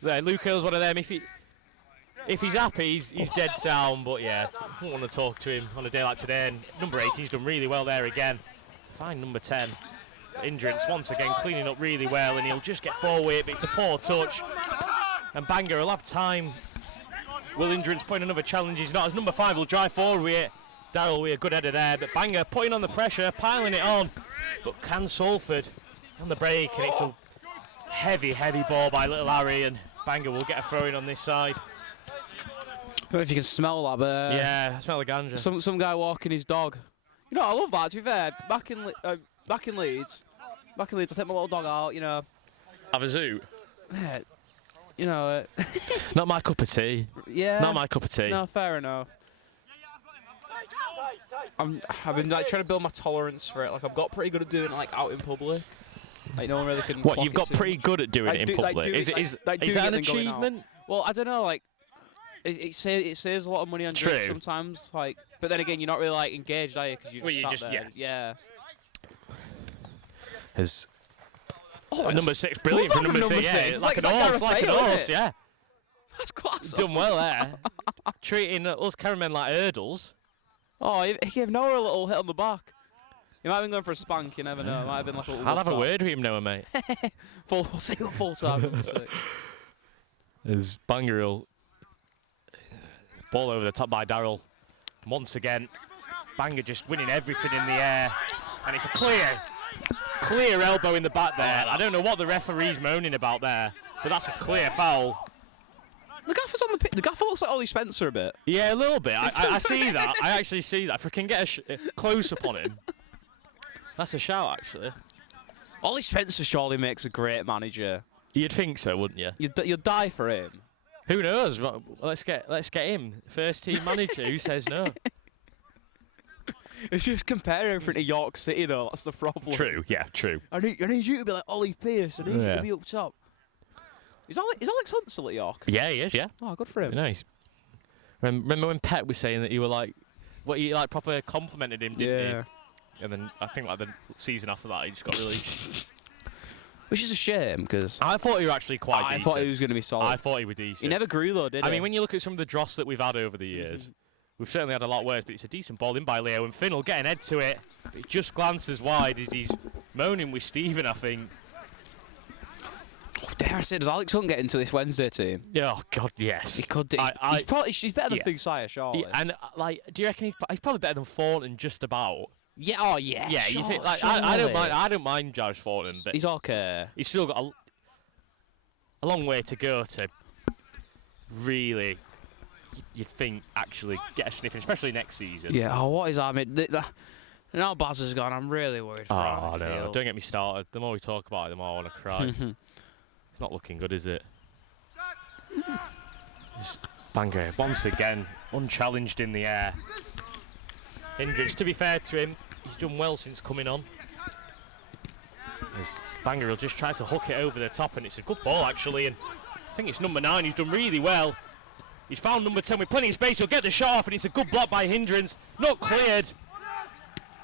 But Luke Hill's one of them. If he's happy, he's dead sound. But yeah, I don't want to talk to him on a day like today. And number 18's done really well there again. To find number 10. Indrance once again cleaning up really well, and he'll just get forward, but it's a poor touch. And Bangor will have time. Will Indrance put in another challenge? He's not, as number 5 will drive forward with it. Darrell with a good header there, but Bangor putting on the pressure, piling it on. But can Salford on the break, and it's a heavy ball by little Harry, and Bangor will get a throw in on this side. I don't know if you can smell that, but yeah, I smell the ganja. Some guy walking his dog. You know, I love that. To be fair, back in Leeds, I take my little dog out. You know, have a zoo. Yeah, you know. Not my cup of tea. Yeah. Not my cup of tea. No, fair enough. I've been like trying to build my tolerance for it. Like I've got pretty good at doing it like out in public. Like no one really can. What, you've got pretty good at doing it in public? Is that an achievement? Well, I don't know. Like it saves a lot of money on drinks sometimes. Like, but then again, you're not really like engaged, are you? Because you just sat there. Yeah. Number 6, brilliant for number 6. Yeah, it's like an horse, yeah. That's class. Done well there. Treating us cameramen like hurdles. Oh, he gave Noah a little hit on the back. He might have been going for a spank, you never know. It might have been like a little I'll have a word with him, Noah, mate. full time. As Bangor will ball over the top by Darrell. Once again, Bangor just winning everything in the air. And it's a clear elbow in the back there. I don't know what the referee's moaning about there, but that's a clear foul. The gaffer's on the pitch. The gaffer looks like Ollie Spencer a bit. Yeah, a little bit. I see that. I actually see that. If I can get a close up on him, that's a shout, actually. Ollie Spencer surely makes a great manager. You'd think so, wouldn't you? You'd die for him. Who knows? Let's get him first team manager. Who says no? It's just comparing everything to York City, though. That's the problem. True, yeah, true. I need you to be like Ollie Pearce. I need you to be up top. Is Alex Hunt still at York? Yeah, he is, yeah. Oh, good for him. Nice. Remember when Pep was saying that you were like, you like proper complimented him, didn't you? And then I think like the season after that, he just got released. Which is a shame, because I thought he was actually quite decent. I thought he was going to be solid. I thought he was decent. He never grew, though, did he? I mean, when you look at some of the dross that we've had over the years, we've certainly had a lot worse, but it's a decent ball in by Leo, and Finn will get an head to it. But it just glances wide as he's moaning with Stephen, I think. Oh, dare I say, does Alex Hunt get into this Wednesday team? Oh, God, yes. He could do. He's better than Thing Sire, surely. And, do you reckon he's probably better than Thornton just about? Yeah, oh, yeah. Yeah, you think, I don't mind Josh Thornton, but he's okay. He's still got a long way to go to really, you'd think, actually get a sniffing, especially next season. Yeah, what is that? I mean, now Baz has gone, I'm really worried for him. Oh, no, don't get me started. The more we talk about it, the more I want to cry. It's not looking good, is it? Bangor, once again, unchallenged in the air. Hendricks, to be fair to him, he's done well since coming on. As Bangor will just try to hook it over the top, and it's a good ball actually, and I think it's number 9, he's done really well. He's found number 10 with plenty of space, he'll get the shot off, and it's a good block by Hindrance, not cleared.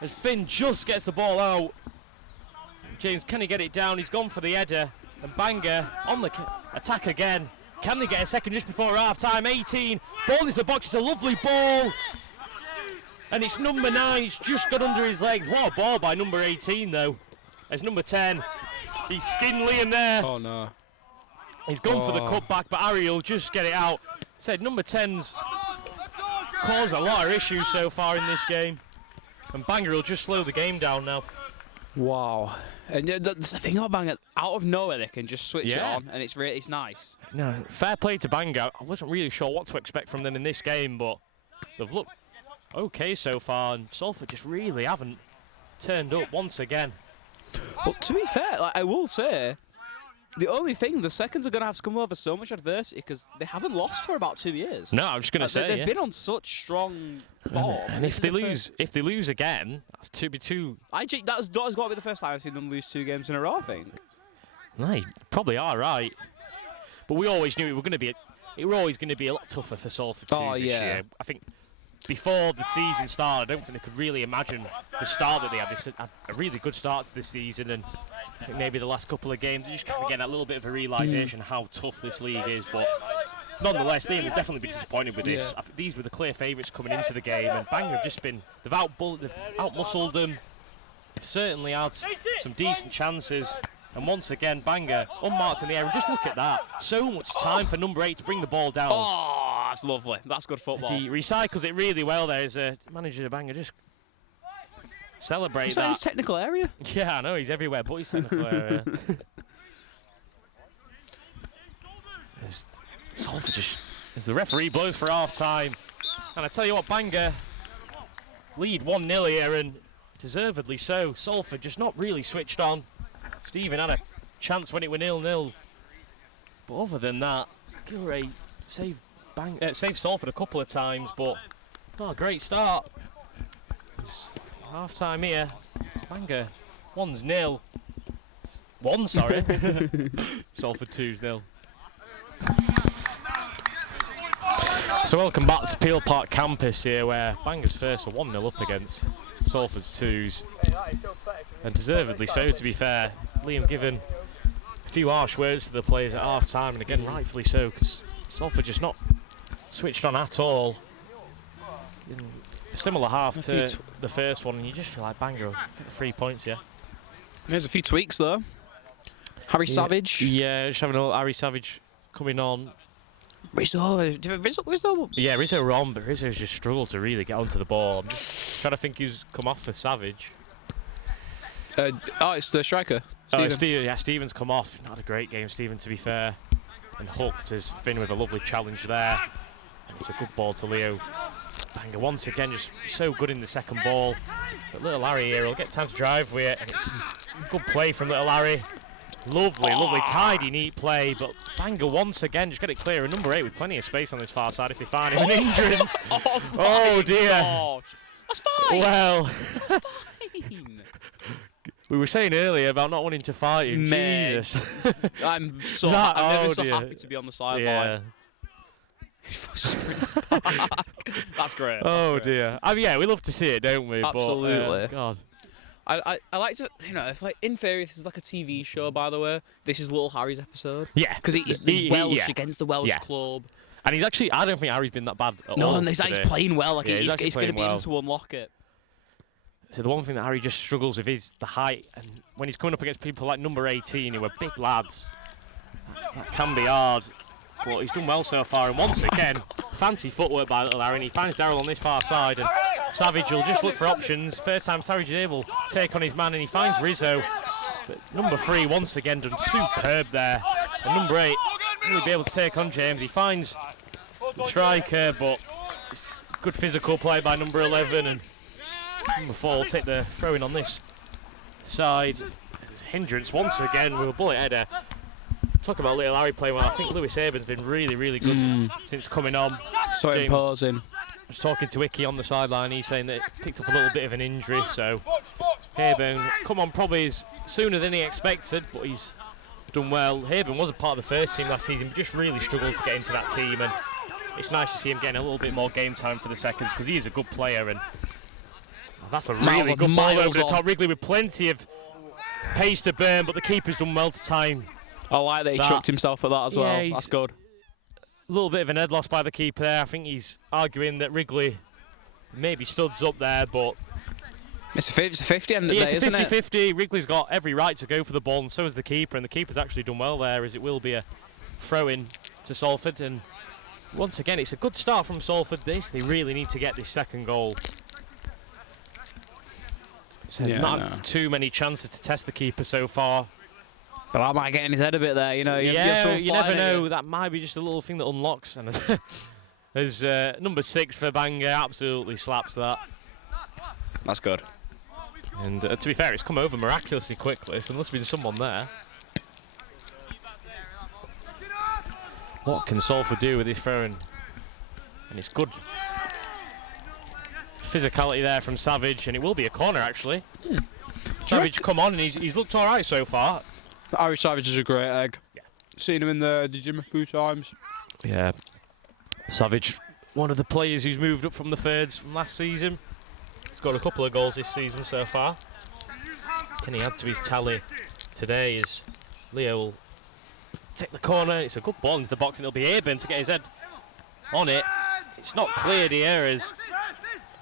As Finn just gets the ball out. James, can he get it down? He's gone for the header, and Bangor on the attack again. Can they get a second just before half time? 18, ball into the box, it's a lovely ball. And it's number 9, it's just got under his legs. What a ball by number 18 though. As number 10, he's skinned Liam there. Oh no. He's gone for the cutback, but Harry will just get it out. Said number 10's caused a lot of issues so far in this game. And Bangor will just slow the game down now. Wow. And that's the thing about Bangor, out of nowhere they can just switch it on, and it's nice. No, fair play to Bangor. I wasn't really sure what to expect from them in this game, but they've looked okay so far, and Salford just really haven't turned up once again. But to be fair, I will say, the only thing, the seconds are going to have to come over so much adversity because they haven't lost for about 2 years. No, I'm just going to say they've been on such strong form. And if they lose again, that's 2-2. That's got to be the first time I've seen them lose 2 games in a row, I think. No, you probably are right. But we always knew it were always going to be a lot tougher for Salford this year. I think before the season started, I don't think they could really imagine the start that they had. They had a really good start to this season, and I think maybe the last couple of games, just kind of getting a little bit of a realisation how tough this league is. But nonetheless, they will definitely be disappointed with this. I think these were the clear favourites coming into the game, and Bangor have just been, they've outmuscled them. They've certainly had some decent chances. And once again, Bangor unmarked in the air, and just look at that. So much time for number 8 to bring the ball down. Oh, that's lovely. That's good football. He recycles it really well there as a manager of Bangor. Just celebrate that. His technical area? Yeah, I know, he's everywhere, but his technical area. Salford just, as the referee blows for half time. And I tell you what, Bangor lead 1-0 here, and deservedly so. Salford just not really switched on. Stephen had a chance when it were 0-0. But other than that, Gilray saved Salford a couple of times, but not a great start. It's half time here. Bangor 1-0. Sorry. Salford 2-0. So welcome back to Peel Park campus here, where Bangor's first are 1-0 up against Salford's 2s. And deservedly so, to be fair. Liam given a few harsh words to the players at half time, and again rightfully so, because Salford just not switched on at all. In a similar half to the first one, and you just feel like Bangor will get the 3 points here. There's a few tweaks though. Harry Savage. Yeah, just having a little Harry Savage coming on. Rizzo. Yeah, Rizzo were on, but Rizzo's just struggled to really get onto the ball. I'm just trying to think who's come off for Savage. It's the striker. Stephen's come off. Not a great game, Stephen, to be fair. And hooked as Finn with a lovely challenge there. And it's a good ball to Leo. Bangor once again just so good in the second ball. But little Larry here will get time to drive with it. And it's good play from little Larry. Lovely, tidy, neat play. But Bangor once again just get it clear. And number 8 with plenty of space on this far side if they find him. An hindrance. Oh dear. God. That's fine. Well, That's fine. we were saying earlier about not wanting to fight him. Mate. Jesus. I'm so That- I'm never oh so dear. happy to be on the sideline. Yeah. Sprints back. That's great. Oh That's great. dear. I mean, yeah, we love to see it, don't we? Absolutely. But, God. I like to, if like in theory this is like a TV show, by the way. This is Little Harry's episode. Yeah. Because he's Welsh against the Welsh club. And he's actually, I don't think Harry's been that bad at all. No, and he's playing well. Like Yeah, he's he's actually going to be playing able to unlock it. So the one thing that Harry just struggles with is the height, and when he's coming up against people like number 18 who are big lads, that can be hard. But he's done well so far, and once again, fancy footwork by little Harry, and he finds Darryl on this far side, and Savage will just look for options. First time Savage is able to take on his man, and he finds Rizzo. But number 3 once again done superb there, and number 8 will be able to take on James. He finds the striker, but it's good physical play by number 11, and number 4 will take the throw-in on this side. Hindrance once again with a bullet header. Talk about little Harry playing well. I think Lewis Aben's been really, really good since coming on. So James, imposing. I was talking to Icky on the sideline. He's saying that he picked up a little bit of an injury. So Haben come on probably sooner than he expected, but he's done well. Haben was a part of the first team last season, but just really struggled to get into that team. And it's nice to see him getting a little bit more game time for the seconds because he is a good player. And that's a really good ball over the top. Wrigley with plenty of pace to burn, but the keeper's done well to time. I like that he chucked himself at that as well. Yeah, That's good. A little bit of an head loss by the keeper there. I think he's arguing that Wrigley maybe studs up there, but It's a 50 end of the yeah, day, it's a isn't it? 50-50. Wrigley's got every right to go for the ball, and so has the keeper, and the keeper's actually done well there, as it will be a throw-in to Salford. And once again, it's a good start from Salford. They really need to get this second goal. So not had too many chances to test the keeper so far. But I might get in his head a bit there, you know. You never know. That might be just a little thing that unlocks. And as number 6 for Bangor absolutely slaps that. That's good. And to be fair, it's come over miraculously quickly, so there must have been someone there. What can Salford do with this throwing? And it's good physicality there from Savage, and it will be a corner actually. Savage come on, and he's looked all right so far. Irish Savage is a great egg. Yeah. Seen him in the gym a few times. Yeah. Savage, one of the players who's moved up from the thirds from last season. He's got a couple of goals this season so far. Can he add to his tally today as Leo will take the corner. It's a good ball into the box, and it'll be Eben to get his head on it. It's not cleared here as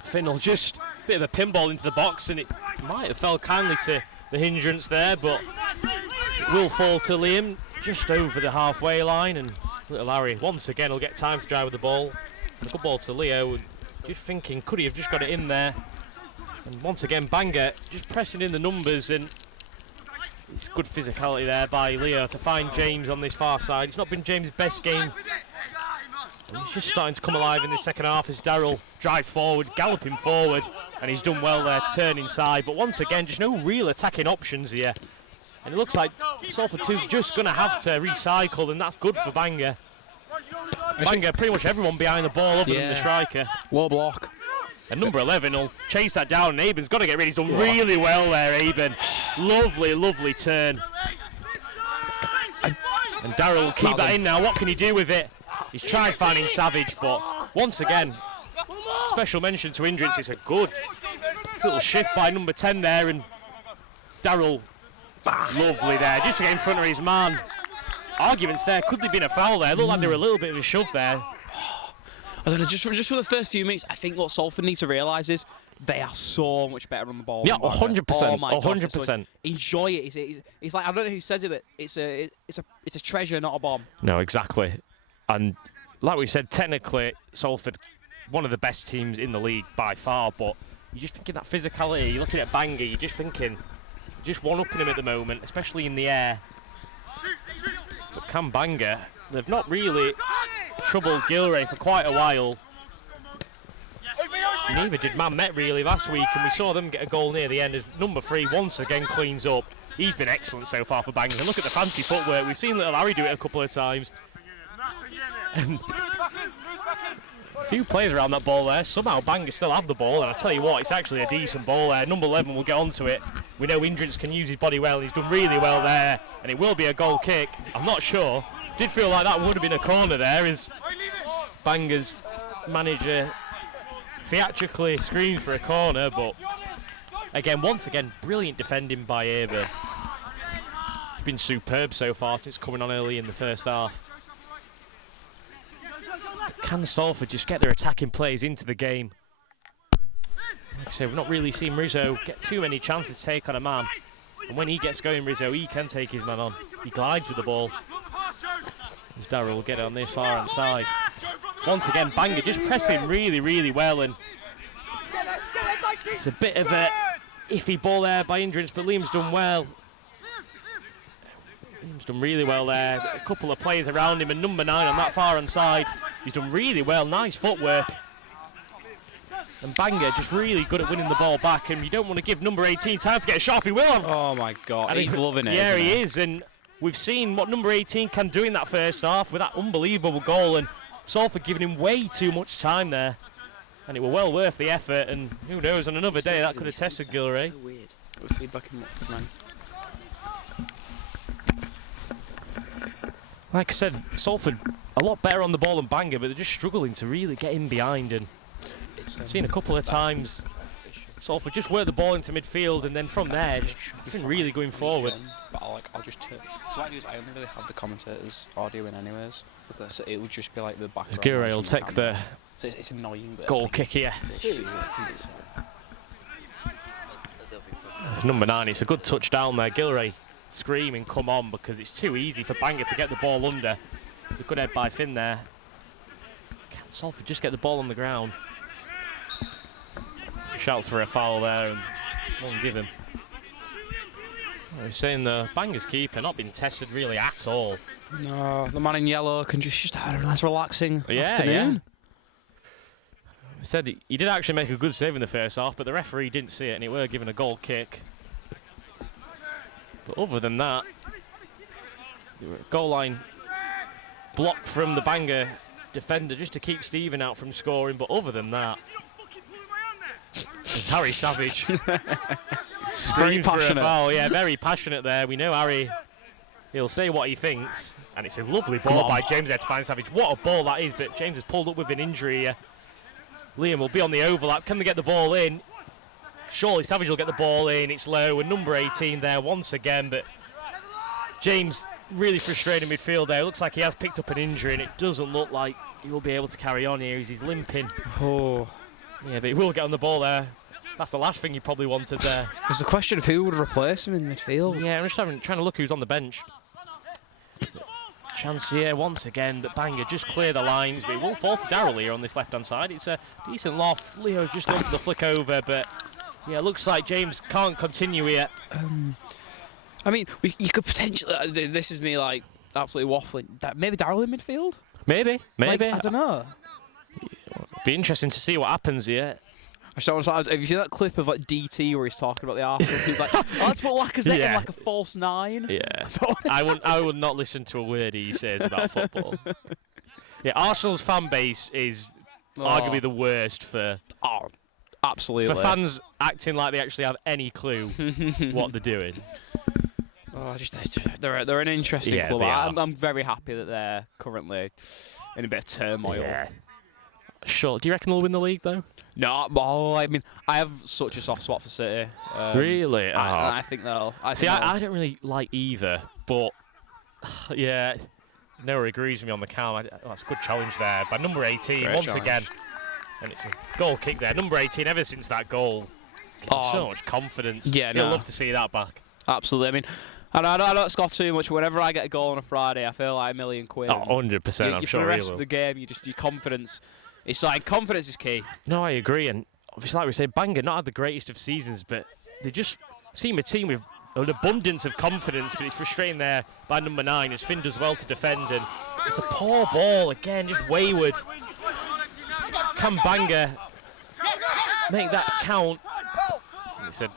Finn will just a bit of a pinball into the box, and it might have fell kindly to the hindrance there, but it will fall to Liam just over the halfway line, and little Harry once again will get time to drive with the ball. A good ball to Leo, just thinking could he have just got it in there, and once again Bangor just pressing in the numbers, and it's good physicality there by Leo to find James on this far side. It's not been James' best game. He's just starting to come alive in the second half as Darryl drive forward, galloping forward, and he's done well there to turn inside. But once again, just no real attacking options here. And it looks like Salford 2's just going to have to recycle, and that's good for Bangor. Bangor, pretty much everyone behind the ball other than the striker. Low block. And number 11 will chase that down, and Aben's got to get ready. He's done really well there, Aben. Lovely, lovely turn. And Darryl will keep that in now. What can he do with it? He's tried finding Savage, but once again, special mention to hindrance. It's a good little shift by number 10 there, and Darryl, lovely there, just to get in front of his man. Arguments there, could there have been a foul there? Looked like there were a little bit of a shove there. I don't know, just for the first few minutes, I think what Salford need to realise is they are so much better on the ball. Yeah, than Bangor. 100%. Oh my gosh, 100%. so enjoy it. It's like, I don't know who says it, but it's a treasure, not a bomb. No, exactly. And like we said, technically, Salford, one of the best teams in the league by far, but you're just thinking that physicality, you're looking at Bangor, you're just thinking, just one-upping him at the moment, especially in the air. But can Bangor, they've not really troubled Gilray for quite a while. Neither did Man Met really last week, and we saw them get a goal near the end as number 3 once again cleans up. He's been excellent so far for Bangor. And look at the fancy footwork. We've seen little Harry do it a couple of times. And A few players around that ball there. Somehow Bangor still have the ball, and I tell you what, it's actually a decent ball there. Number 11 will get onto it. We know Indrins can use his body well. He's done really well there, and it will be a goal kick. I'm not sure. Did feel like that would have been a corner there, as Bangor's manager theatrically screamed for a corner, but again, once again, brilliant defending by Aber. He's been superb so far since coming on early in the first half. Can Salford just get their attacking players into the game? Like I said, we've not really seen Rizzo get too many chances to take on a man. And when he gets going, Rizzo, he can take his man on. He glides with the ball. As Darryl will get it on this far hand side. Once again, Bangor just pressing really, really well. And it's a bit of a iffy ball there by Indrins, but Liam's done well. Liam's done really well there. A couple of players around him, and number 9 on that far hand side. He's done really well, nice footwork. And Bangor just really good at winning the ball back, and you don't want to give number 18 time to get a shot if he will have. Oh my God, and he's loving it. Yeah, he is, and we've seen what number 18 can do in that first half with that unbelievable goal, and Salford giving him way too much time there. And it were well worth the effort, and who knows, on another day that could have tested Gilray. So weird. With feedback in what, man? Like I said, Salford a lot better on the ball than Bangor, but they're just struggling to really get in behind. And I've seen a couple of times Salford just work the ball into midfield, and then from there, just been really going forward. But I'll just turn. So what I do is I only really have the commentators audio in anyways, so it would just be like the background. Gilray will take the so it's annoying, but goal kick here. Number 9, it's a good touchdown there. Gilray screaming, come on, because it's too easy for Bangor to get the ball under. It's a good head by Finn there. Can Salford just get the ball on the ground? Shouts for a foul there and won't give him. We're saying the Bangor's keeper not been tested really at all. No, the man in yellow can just have a nice relaxing afternoon. Yeah. I said he did actually make a good save in the first half, but the referee didn't see it and it were given a goal kick. But other than that, goal line block from the Bangor defender just to keep Stephen out from scoring. But other than that, it's Harry Savage. Very Screams for a passionate. foul. Yeah, very passionate there. We know Harry, he'll say what he thinks. And it's a lovely ball by James there to find Savage. What a ball that is, but James has pulled up with an injury here. Liam will be on the overlap. Can they get the ball in? Surely Savage will get the ball in. It's low, and number 18 there once again, but James really frustrating midfield there. It looks like he has picked up an injury, and it doesn't look like he will be able to carry on here as he's limping. Oh. Yeah, but he will get on the ball there. That's the last thing you probably wanted there. There's a question of who would replace him in midfield. Yeah, I'm just trying to look who's on the bench. Chance here once again, but Bangor just clear the lines. But it will fall to Darryl here on this left-hand side. It's a decent loft. Leo's just done the flick over, but yeah, it looks like James can't continue here. I mean, you could potentially. This is me like absolutely waffling. Maybe Darryl in midfield. Maybe. Like, I don't know. Be interesting to see what happens here. I just don't understand. Have you seen that clip of like DT where he's talking about the Arsenal? He's like, let's put Lacazette in like a false 9. Yeah, I would not listen to a word he says about football. Yeah, Arsenal's fan base is arguably the worst for. Oh, absolutely. For fans acting like they actually have any clue what they're doing. Oh, they're an interesting club. They are. I'm very happy that they're currently in a bit of turmoil. Yeah. Sure. Do you reckon they'll win the league though? No, well, I mean, I have such a soft spot for City. Really? I think they'll. I don't really like either, but yeah, Noah agrees with me on the count. That's a good challenge there by number 18 Great once challenge. again, and it's a goal kick there. Number 18, ever since that goal, so much confidence. Yeah, you'll love to see that back. Absolutely. I mean, I don't score too much. Whenever I get a goal on a Friday, I feel like £1,000,000. Oh, 100%. I'm sure for the he rest will. of the game, your confidence. It's like confidence is key. No, I agree, and obviously, like we say, Bangor not had the greatest of seasons, but they just seem a team with an abundance of confidence. But it's frustrating there by number 9 as Finn does well to defend, and it's a poor ball again, just wayward. Can Bangor make that count? It's a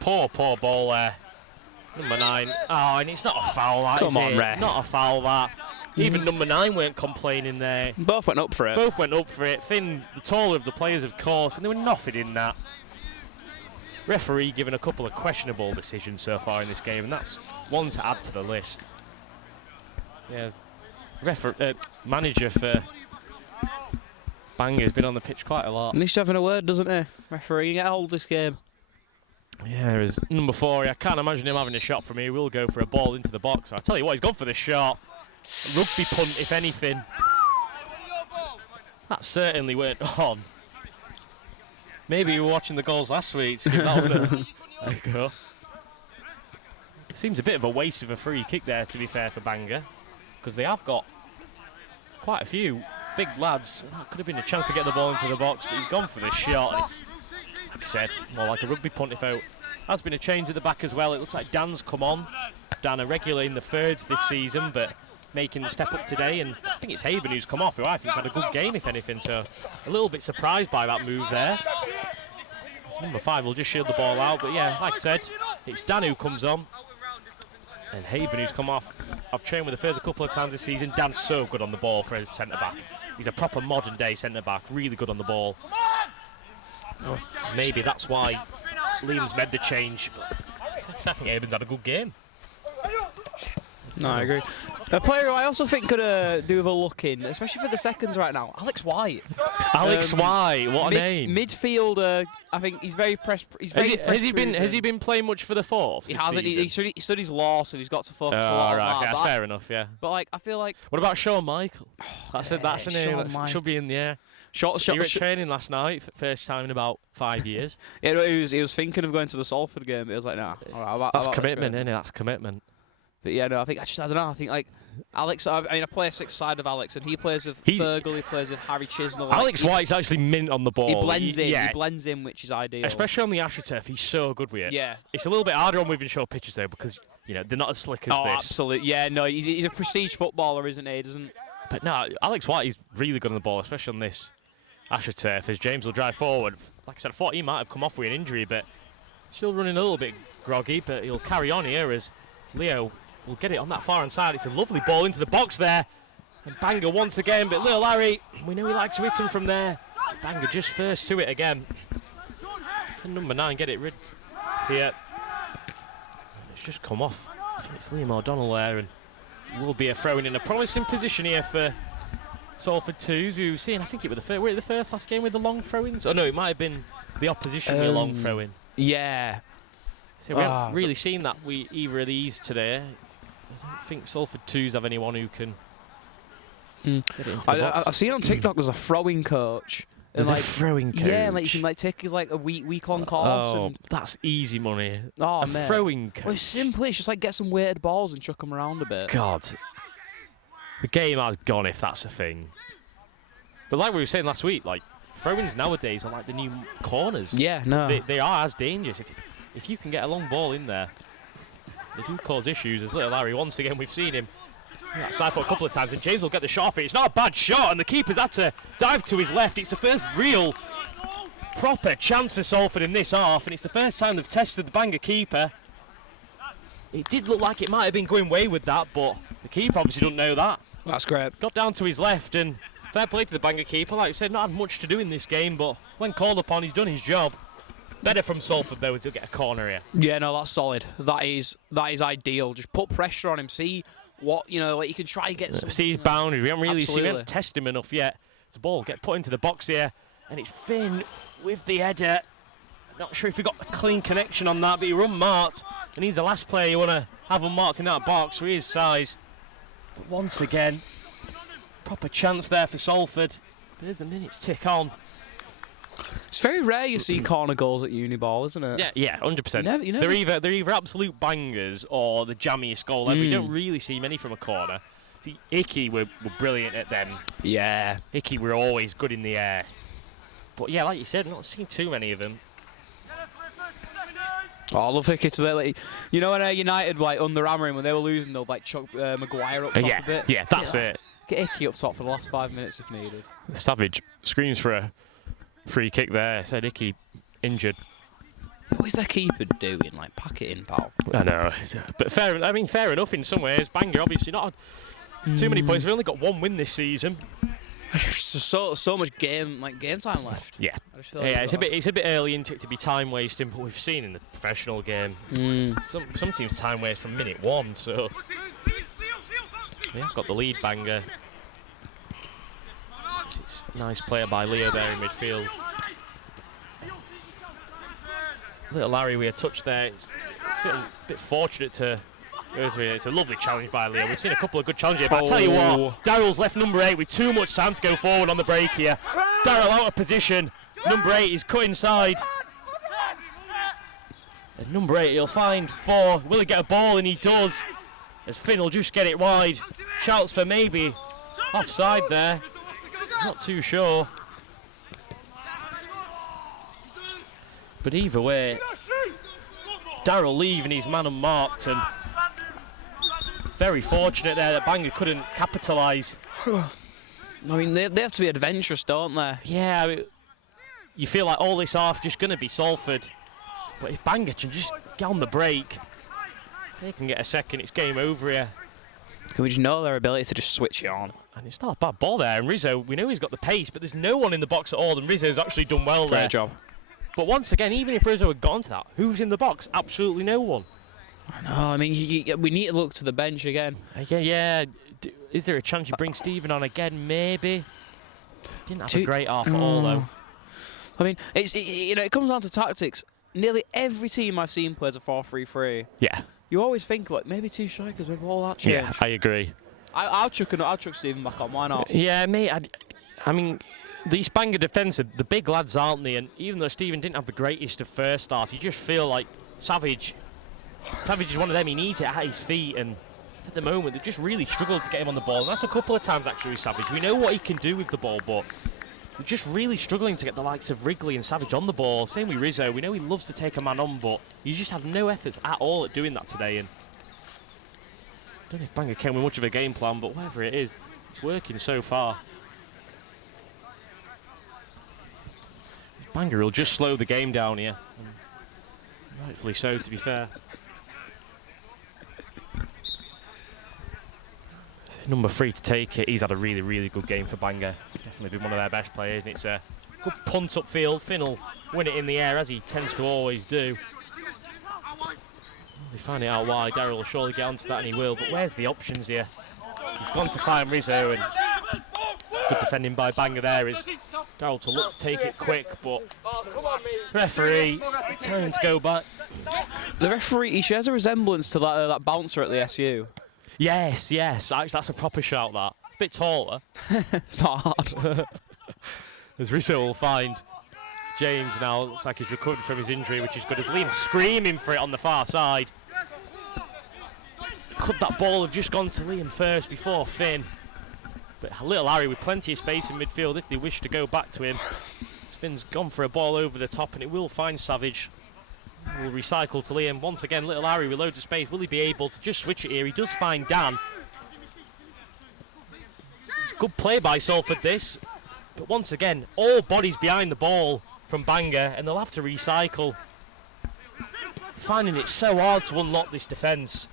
poor ball there. Number 9. Oh, and it's not a foul, that, Come is on, it? ref. Not a foul, that. Even number 9 weren't complaining there. Both went up for it. Both went up for it. Finn, the taller of the players, of course, and there were nothing in that. Referee given a couple of questionable decisions so far in this game, and that's one to add to the list. Yeah, manager for Bangor's been on the pitch quite a lot. Needs to having a word, doesn't he? Referee, get a hold of this game. Yeah, there's number 4. I can't imagine him having a shot from here. We'll go for a ball into the box. I tell you what, he's gone for the shot. Rugby punt, if anything. That certainly went on. Maybe you were watching the goals last week to give that one a go. It seems a bit of a waste of a free kick there, to be fair, for Bangor, because they have got quite a few big lads. That could have been a chance to get the ball into the box, but he's gone for the shot. And it's, like I said, more like a rugby punt if out. Has been a change at the back as well. It looks like Dan's come on. Dan, a regular in the thirds this season, but making the step up today. And I think it's Haben who's come off, who I think's had a good game, if anything. So a little bit surprised by that move there. Number 5 will just shield the ball out. But yeah, like I said, it's Dan who comes on. And Haben who's come off. I've trained with the thirds a couple of times this season. Dan's so good on the ball for a centre-back. He's a proper modern-day centre-back, really good on the ball. Oh, maybe that's why Liam's made the change. But I think Haben's had a good game. No, I agree. A player who I also think could do with a look in, especially for the seconds right now, Alex White. Alex White, what a name! Midfielder. I think he's very press. Has he been playing much for the fourth? He hasn't. He studies law, so he's got to focus a lot on that. Okay, fair enough. Yeah. But like, I feel like. What about Shawn Michael? That's a name that should be in the air. He was training last night, first time in about 5 years. Yeah, no, he was thinking of going to the Salford game, but he was like, nah. That's commitment, isn't it? That's commitment. But yeah, no, I don't know. I think like Alex. I mean, I play a 6 side of Alex, and he plays with Fergal. He plays with Harry Chisnell. Alex White's actually mint on the ball. He blends in. Yeah. He blends in, which is ideal. Especially on the AstroTurf, he's so good with it. Yeah. It's a little bit harder on moving short pitches though, because they're not as slick as this. Absolutely. Yeah, no, he's a prestige footballer, isn't he? But no, Alex White is really good on the ball, especially on this AstroTurf. As James will drive forward, like I said, I thought he might have come off with an injury, but still running a little bit groggy. But he'll carry on here as Leo will get it on that far hand side. It's a lovely ball into the box there. And Bangor once again, but little Larry, we know he likes to hit him from there. Bangor just first to it again. Can number 9 get it rid here? It's just come off. I think it's Liam O'Donnell there, and will be a throw in a promising position here for Salford 2s. We've seen, I think it was the first last game with the long throw-ins. Oh no, it might have been the opposition with a long throw-in. Yeah. So we haven't really seen that with either of these today. I don't think Salford 2s have anyone who can get it into the box. I've seen on TikTok there's a throwing coach. There's a throwing coach? Yeah, like you can take his a week-long course. Oh, that's easy money. Oh, a man. Throwing coach. Well, it's simple. It's just like get some weighted balls and chuck them around a bit. God. The game has gone if that's a thing. But like we were saying last week, like throw-ins nowadays are like the new corners. Yeah, no. They are as dangerous. If you can get a long ball in there, they do cause issues. As little Larry, once again, we've seen him side foot a couple of times, and James will get the shot off it. It's not a bad shot, and the keeper's had to dive to his left. It's the first real proper chance for Salford in this half, and it's the first time they've tested the Bangor keeper. It did look like it might have been going away with that, but the keeper obviously doesn't know that. That's great. Got down to his left, and fair play to the Bangor keeper. Like I said, not had much to do in this game, but when called upon, he's done his job. Better from Salford though, as he'll get a corner here. Yeah, no, that's solid. That is ideal. Just put pressure on him. See what like you can try and get some. See his boundaries. We haven't really seen him test him enough yet. The ball get put into the box here, and it's Finn with the header. Not sure if he got a clean connection on that, but he run marked, and he's the last player you want to have unmarked in that box for his size. But once again, proper chance there for Salford. But as the minutes tick on. It's very rare you see corner goals at Uniball, isn't it? Yeah, 100%. You never They're either absolute bangers or the jammiest goal ever. You don't really see many from a corner. See, Icky were brilliant at them. Yeah. Icky were always good in the air. But yeah, like you said, not seen too many of them. Oh, I love Icky to be like, when United under hammering when they were losing, they'll chuck Maguire up top a bit. Yeah, that's it. Get Icky up top for the last 5 minutes if needed. Savage screams for a free kick there. Said Icky injured. What is their keeper doing? Pack it in, pal. I know, but fair enough in some ways. Bangor obviously not Too many points. We've only got one win this season. So much game time left. Yeah. I just feel like It's a bit early into it to be time wasting, but we've seen in the professional game some teams time waste from minute 1. So yeah, got the lead. Bangor. It's a nice player by Leo there in midfield. Little Larry with a touch there. It's a bit fortunate to go through. It's a lovely challenge by Leo. We've seen a couple of good challenges, but I tell you what, Daryl's left number 8 with too much time to go forward on the break here. Daryl out of position. Number 8 is cut inside. And number 8, he'll find 4. Will he get a ball? And he does. As Finn will just get it wide. Shouts for maybe offside there. Not too sure. But either way, Daryl leaving his man unmarked, and very fortunate there that Bangor couldn't capitalise. I mean, they have to be adventurous, don't they? Yeah, I mean, you feel like all this half just going to be Salford. But if Bangor can just get on the break, they can get a second, it's game over here. Can we just know their ability to just switch it on? And it's not a bad ball there. And Rizzo, we know he's got the pace, but there's no one in the box at all. And Rizzo's actually done well there. Great job. But once again, even if Rizzo had gone to that, who's in the box? Absolutely no one. I know, I mean, we need to look to the bench again. Yeah. Is there a chance you bring Stephen on again? Maybe. Didn't have a great half at all, though. I mean, it comes down to tactics. Nearly every team I've seen plays a 4-3-3. Yeah. You always think, like, maybe 2 strikers, maybe all that change. Yeah, I agree. I'll chuck Stephen back on, why not? Yeah, mate, I mean, these Bangor defensive, the big lads, aren't they? And even though Stephen didn't have the greatest of first half, you just feel like Savage is one of them. He needs it at his feet, and at the moment they've just really struggled to get him on the ball. And that's a couple of times actually with Savage. We know what he can do with the ball, but they're just really struggling to get the likes of Wrigley and Savage on the ball. Same with Rizzo. We know he loves to take a man on, but you just have no efforts at all at doing that today. And I don't know if Bangor came with much of a game plan, but whatever it is, it's working so far. Bangor will just slow the game down here. And rightfully so, to be fair. Number 3 to take it. He's had a really, really good game for Bangor. Definitely been one of their best players, and it's a good punt upfield. Finn will win it in the air, as he tends to always do. They find it out wide. Daryl will surely get onto that, and he will. But where's the options here? He's gone to find Rizzo, and good defending by Bangor there is Daryl to look to take it quick, but referee time to go back. The referee, he shares a resemblance to that bouncer at the SU. Yes. Actually, that's a proper shout, that. A bit taller. It's not hard. As Rizzo will find James now. Looks like he's recovered from his injury, which is good. As Liam screaming for it on the far side. Could that ball have just gone to Liam first before Finn? But little Harry with plenty of space in midfield if they wish to go back to him. Finn's gone for a ball over the top, and it will find Savage. Will recycle to Liam. Once again, little Harry with loads of space. Will he be able to just switch it here? He does find Dan. Good play by Salford, this. But once again, all bodies behind the ball from Bangor, and they'll have to recycle. Finding it so hard to unlock this defence.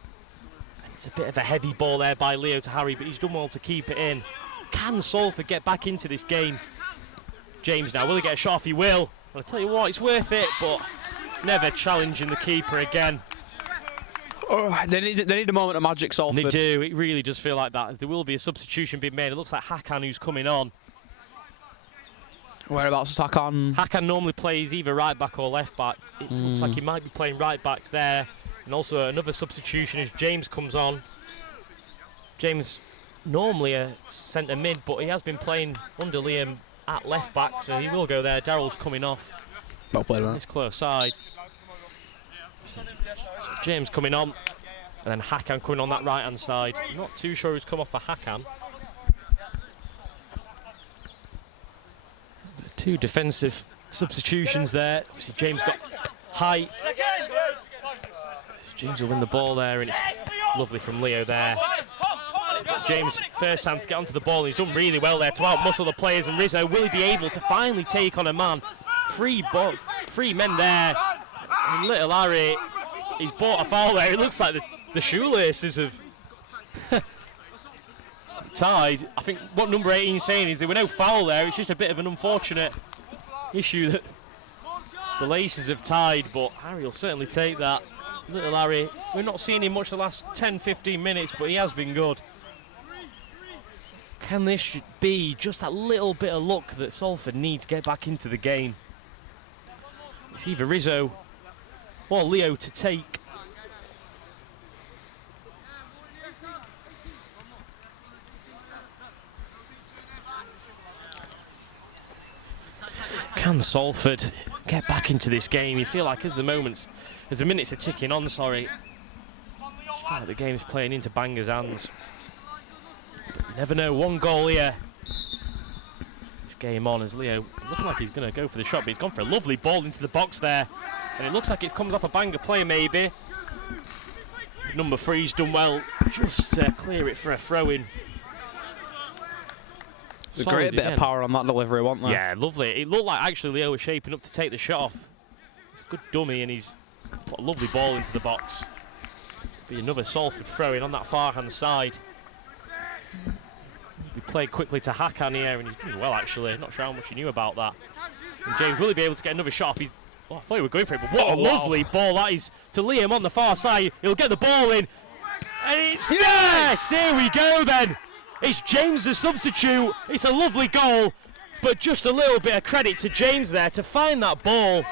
It's a bit of a heavy ball there by Leo to Harry, but he's done well to keep it in. Can Salford get back into this game? James now, will he get a shot off? He will. I'll tell you what, it's worth it, but never challenging the keeper again. Oh, they need a moment of magic, Salford. They do, it really does feel like that. There will be a substitution being made. It looks like Hakan who's coming on. Whereabouts is Hakan? Hakan normally plays either right back or left back. It looks like he might be playing right back there. And also another substitution as James comes on. James normally a centre mid, but he has been playing under Liam at left back, so he will go there. Daryl's coming off. Well played, man. It's close side. So James coming on, and then Hakan coming on that right hand side. I'm not too sure who's come off for Hakan. Two defensive substitutions there. Obviously James got height. James will win the ball there, and it's lovely from Leo there. James first time to get onto the ball, and he's done really well there to outmuscle the players, and Rizzo, will he be able to finally take on a man? Three men there, and little Harry, he's bought a foul there. It looks like the shoelaces have tied. I think what number 18 is saying is there were no foul there. It's just a bit of an unfortunate issue that the Laces have tied, but Harry will certainly take that. Little Harry, we're not seeing him much the last 10-15 minutes, but he has been good. Can this be just that little bit of luck that Salford need to get back into the game? It's either Rizzo or Leo to take. Can Salford get back into this game? You feel like as the minutes are ticking on, you feel like the game's playing into Bangor's hands. You never know, one goal here. This game on as Leo looking like he's going to go for the shot, but he's gone for a lovely ball into the box there. And it looks like it comes off a Bangor player maybe. Number 3's done well, just clear it for a throw-in. A great bit of power on that delivery, wasn't there? Yeah, lovely. It looked like actually Leo was shaping up to take the shot off. It's a good dummy and he's put a lovely ball into the box. Be another Salford throw-in on that far-hand side. We played quickly to Hakan here and he's doing well actually. Not sure how much he knew about that. And James, will he be able to get another shot off? I thought he was going for it, but what a lovely ball that is to Liam on the far side. He'll get the ball in. And it's yes! Here we go then. It's James the substitute. It's a lovely goal, but just a little bit of credit to James there to find that ball.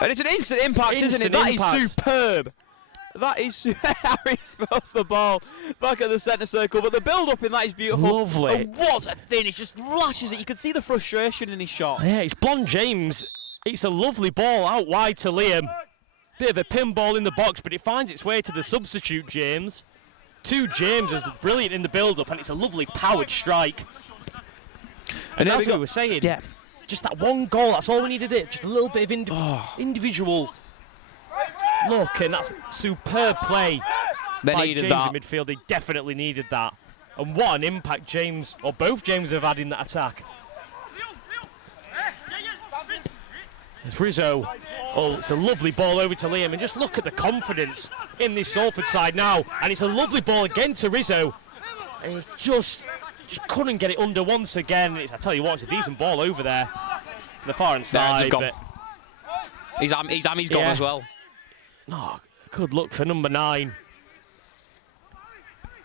And it's an instant impact, isn't it? That is superb. That is Harry throws the ball back at the centre circle, but the build-up in that is beautiful. Lovely. And what a finish! Just lashes it. You can see the frustration in his shot. Yeah, it's blonde James. It's a lovely ball out wide to Liam. Bit of a pinball in the box, but it finds its way to the substitute James. James is brilliant in the build-up, and it's a lovely powered strike. And that's what we were saying. Yeah. Just that one goal, that's all we needed it. Just a little bit of individual look, and that's superb play by James in midfield. They definitely needed that. And what an impact James, or both James, have had in that attack. It's Rizzo. Oh, it's a lovely ball over to Liam, and just look at the confidence in this Salford side now. And it's a lovely ball again to Rizzo, and he just couldn't get it under once again. I tell you what, it's a decent ball over there to the far hand side. His Ammy's gone as well. No, good luck for number 9.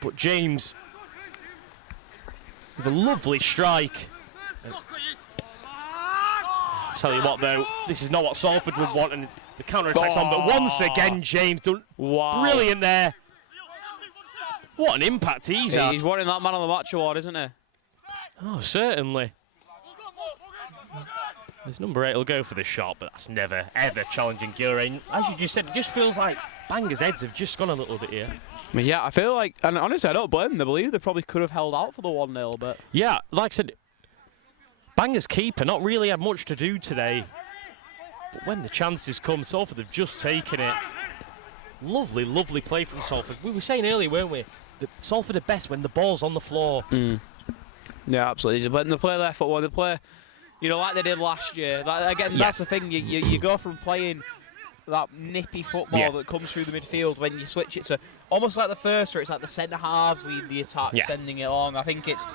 But James with a lovely strike. Tell you what though, this is not what Salford would want, and the counter-attack's on, but once again James done brilliant there. What an impact he's had. He's winning that Man of the Match award, isn't he? Oh, certainly. As number 8 will go for the shot, but that's never, ever challenging Gilray. As you just said, it just feels like Bangor's heads have just gone a little bit here. Yeah, I feel like, and honestly I don't blame them, I believe they probably could have held out for the 1-0, but... Yeah, like I said, Bangor's keeper not really had much to do today, but when the chances come, Salford have just taken it. Lovely, lovely play from Salford. We were saying earlier, weren't we, that Salford are best when the ball's on the floor. Yeah, absolutely. But they play their football, they play, you know, like they did last year. Again, that's the thing, you go from playing that nippy football that comes through the midfield when you switch it to almost like the first, where it's like the centre halves lead the attack, sending it along. I think it's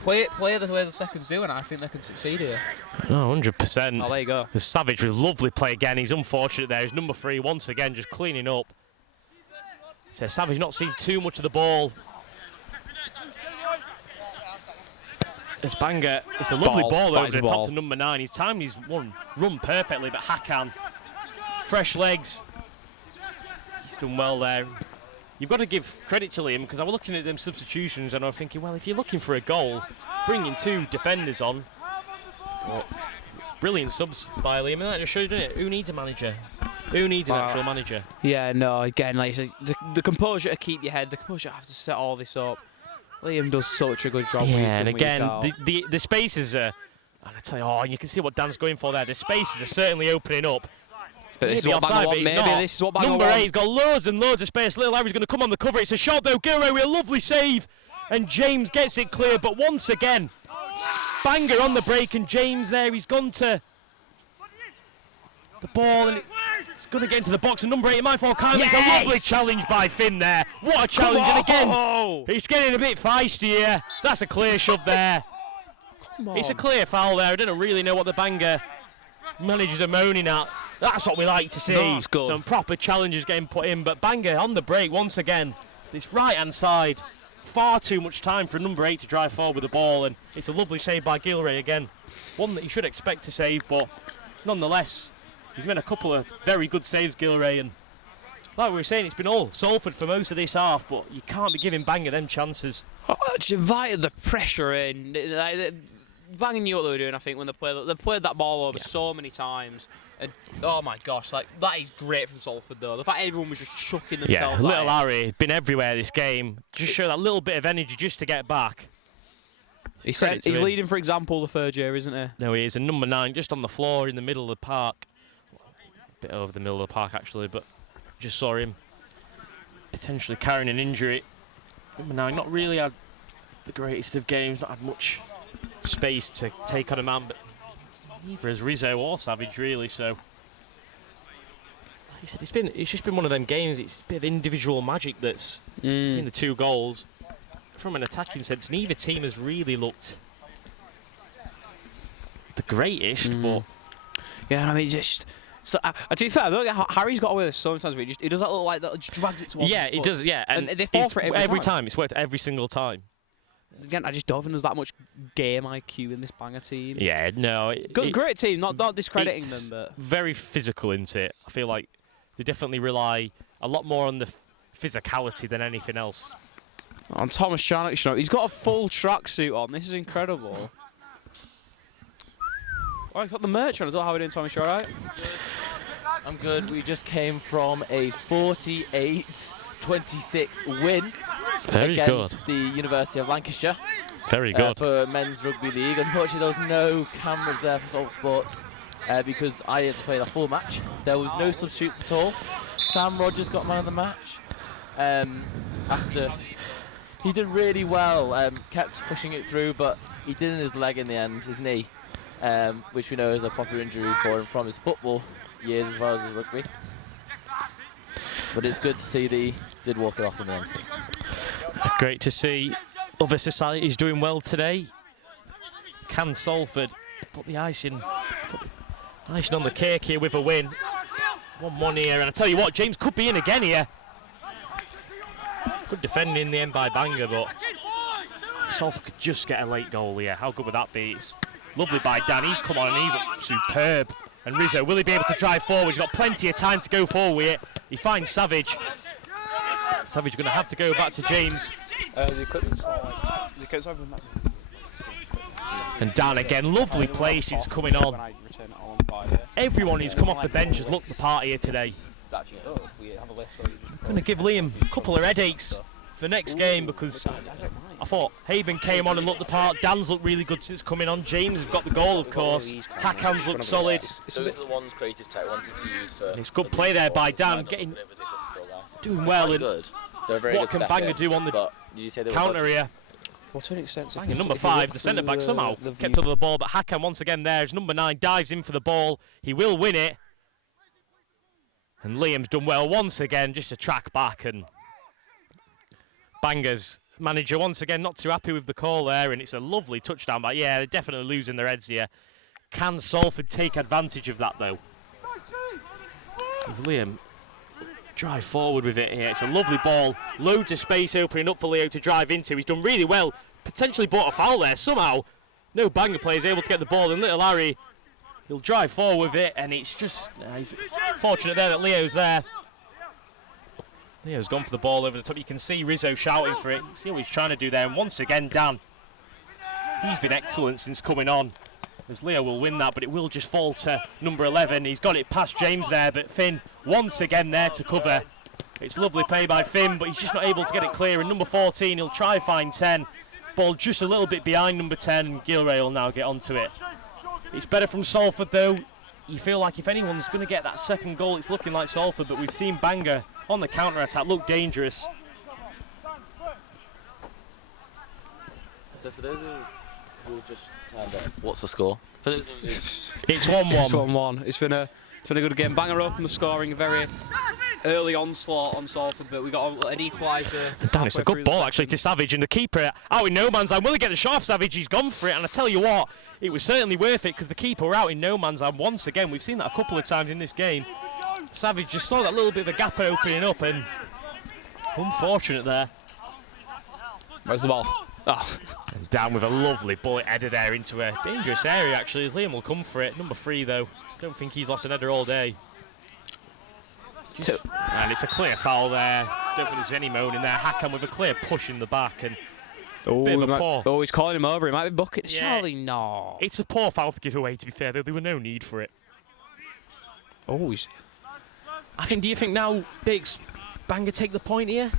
play the way the seconds do, and I think they can succeed here. Oh, 100%. Oh, there you go. Savage with lovely play again. He's unfortunate there. He's number 3 once again, just cleaning up. So Savage not seeing too much of the ball. It's Bangor. It's a lovely ball though. It's a top to number 9. He's timed his run perfectly, but Hakan, fresh legs. He's done well there. You've got to give credit to Liam, because I was looking at them substitutions and I was thinking, well, if you're looking for a goal, bringing 2 defenders on. Well, brilliant subs by Liam, and that just shows, doesn't it? Who needs a manager? Who needs an actual manager? Yeah, no, again, like the composure to keep your head, the composure to have to set all this up. Liam does such a good job. Yeah, and again, the spaces are, and I tell you, you can see what Dan's going for there. The spaces are certainly opening up. But this is what Bangor want, maybe. This is what Bangor want. Number 8's got loads and loads of space. Little Harry's going to come on the cover. It's a shot though. Gilray with a lovely save. And James gets it clear. But once again, Bangor on the break. And James there, he's gone to the ball. And It's going to get into the box, and number 8, Mindful Kindly. Yes! It's a lovely challenge by Finn there. What a challenge, and again, it's getting a bit feisty here. That's a clear shove there. It's a clear foul there. I don't really know what the Bangor managers are moaning at. That's what we like to see. That's good. Some proper challenges getting put in, but Bangor on the break once again. This right-hand side, far too much time for number 8 to drive forward with the ball, and it's a lovely save by Gilray again. One that you should expect to save, but nonetheless, he's made a couple of very good saves, Gilray, and like we were saying, it's been all Salford for most of this half, but you can't be giving Bangor them chances. She invited the pressure in. Bangor knew what they were doing, I think, when they played that ball over so many times. And, oh my gosh, like that is great from Salford though. The fact everyone was just chucking themselves. Yeah, little Harry been everywhere this game. Just show that little bit of energy just to get back. He's leading, for example, the third year, isn't he? No, he is. And number 9 just on the floor in the middle of the park. A bit over the middle of the park actually, but just saw him potentially carrying an injury. Number 9 not really had the greatest of games, not had much space to take on a man, but neither has Rizzo or Savage really. So, like you said, it's just been one of them games. It's a bit of individual magic that's seen the 2 goals. From an attacking sense, neither team has really looked the greatest, but yeah, I mean, just. So, to be fair, look, Harry's got away with it sometimes. But he does that little like that, just drags it towards. Yeah, he does. Yeah, and they fall for it every time. It's worked every single time. Again, I just don't think there's that much game IQ in this Bangor team. Yeah, no. Great team, not discrediting them, but very physical, isn't it? I feel like they definitely rely a lot more on the physicality than anything else. On Thomas Charnock, he's got a full tracksuit on. This is incredible. Oh, he's got the merch on as well. How are we doing, Thomas? You all right? I'm good. We just came from a 48-26 win against the University of Lancashire. Very good. For men's rugby league. Unfortunately, there was no cameras there from Salford Sports because I had to play the full match. There was no substitutes at all. Sam Rogers got man of the match. After he did really well, kept pushing it through, but he did in his leg in the end, his knee, which we know is a proper injury for him from his football years as well as his rugby. But it's good to see that he did walk it off in the end. Great to see other societies doing well today. Can Salford put the icing on the cake here with a win? 1-1 here, and I tell you what, James could be in again here. Good defending in the end by Bangor, but Salford could just get a late goal here. How good would that be? It's lovely by Dan. He's come on and he's superb. And Rizzo, will he be able to drive forward? He's got plenty of time to go forward with it. He finds Savage. Savage going to have to go back to James. And Dan again, lovely play she's coming on. Everyone who's come off the bench has looked the part here today. Going to give Liam a couple of headaches for next game because I thought Haben came on and looked the part. Dan's looked really good since coming on. James has got the goal, of course. Hakan's looked solid. Those are the ones Creative Tech wanted to use for. It's good play there by Dan, doing well. And what can Bangor do on the counter here? Well, to an extent, Number 5, the centre back somehow kept up the ball, but Hakan once again there as number 9 dives in for the ball. He will win it. And Liam's done well once again, just to track back, and Bangor's manager once again not too happy with the call there, and it's a lovely touchdown. But yeah, they're definitely losing their heads here. Can Salford take advantage of that though? As Liam drive forward with it here. It's a lovely ball, loads of space opening up for Leo to drive into. He's done really well, potentially bought a foul there somehow. No Bangor player is able to get the ball, and little Harry, he'll drive forward with it, and it's just he's fortunate there that Leo's there. Leo's gone for the ball over the top. You can see Rizzo shouting for it. See what he's trying to do there. And once again, Dan, he's been excellent since coming on. As Leo will win that, but it will just fall to number 11. He's got it past James there, but Finn once again there to cover. It's lovely play by Finn, but he's just not able to get it clear. And number 14, he'll try find 10. Ball just a little bit behind number 10, and Gilray will now get onto it. It's better from Salford though. You feel like if anyone's going to get that second goal, it's looking like Salford, but we've seen Bangor on the counter-attack look dangerous. So for those who just turned up, what's the score? For those of It's 1-1. It's 1-1. It's been a It's been a good game. Bangor opened the scoring very early onslaught on Salford, but we got an equaliser. Dan, it's a good ball actually to Savage, and the keeper out in no man's land. Will he get a shot off Savage? He's gone for it, and I tell you what, it was certainly worth it because the keeper were out in no man's land once again. We've seen that a couple of times in this game. Savage just saw that little bit of a gap opening up, and unfortunate there. Where's the ball? Oh. And down with a lovely bullet header there into a dangerous area actually, as Liam will come for it. Number 3 though, don't think he's lost an header all day. And it's a clear foul there. Don't think there's any moaning there. Hakan with a clear push in the back and bit of a paw. Oh, he's calling him over. He might be bucking. Yeah. Surely not. It's a poor foul to give away, to be fair, though. There were no need for it. Oh, he's... Do you think now Biggs, Bangor take the point here?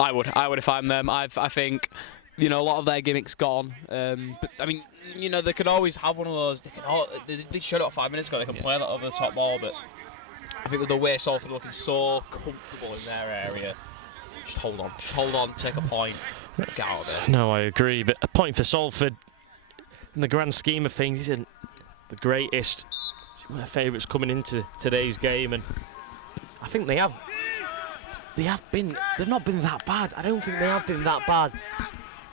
I would if I'm them. I think, you know, a lot of their gimmicks gone. But I mean, you know, they could always have one of those. They showed it 5 minutes ago. They can play that over the top ball, but I think with the way Salford are looking so comfortable in their area, just hold on, take a point, get out of there. No, I agree. But a point for Salford, in the grand scheme of things, isn't the greatest. It's one of their favourites coming into today's game, and I think they've not been that bad. I don't think they have been that bad.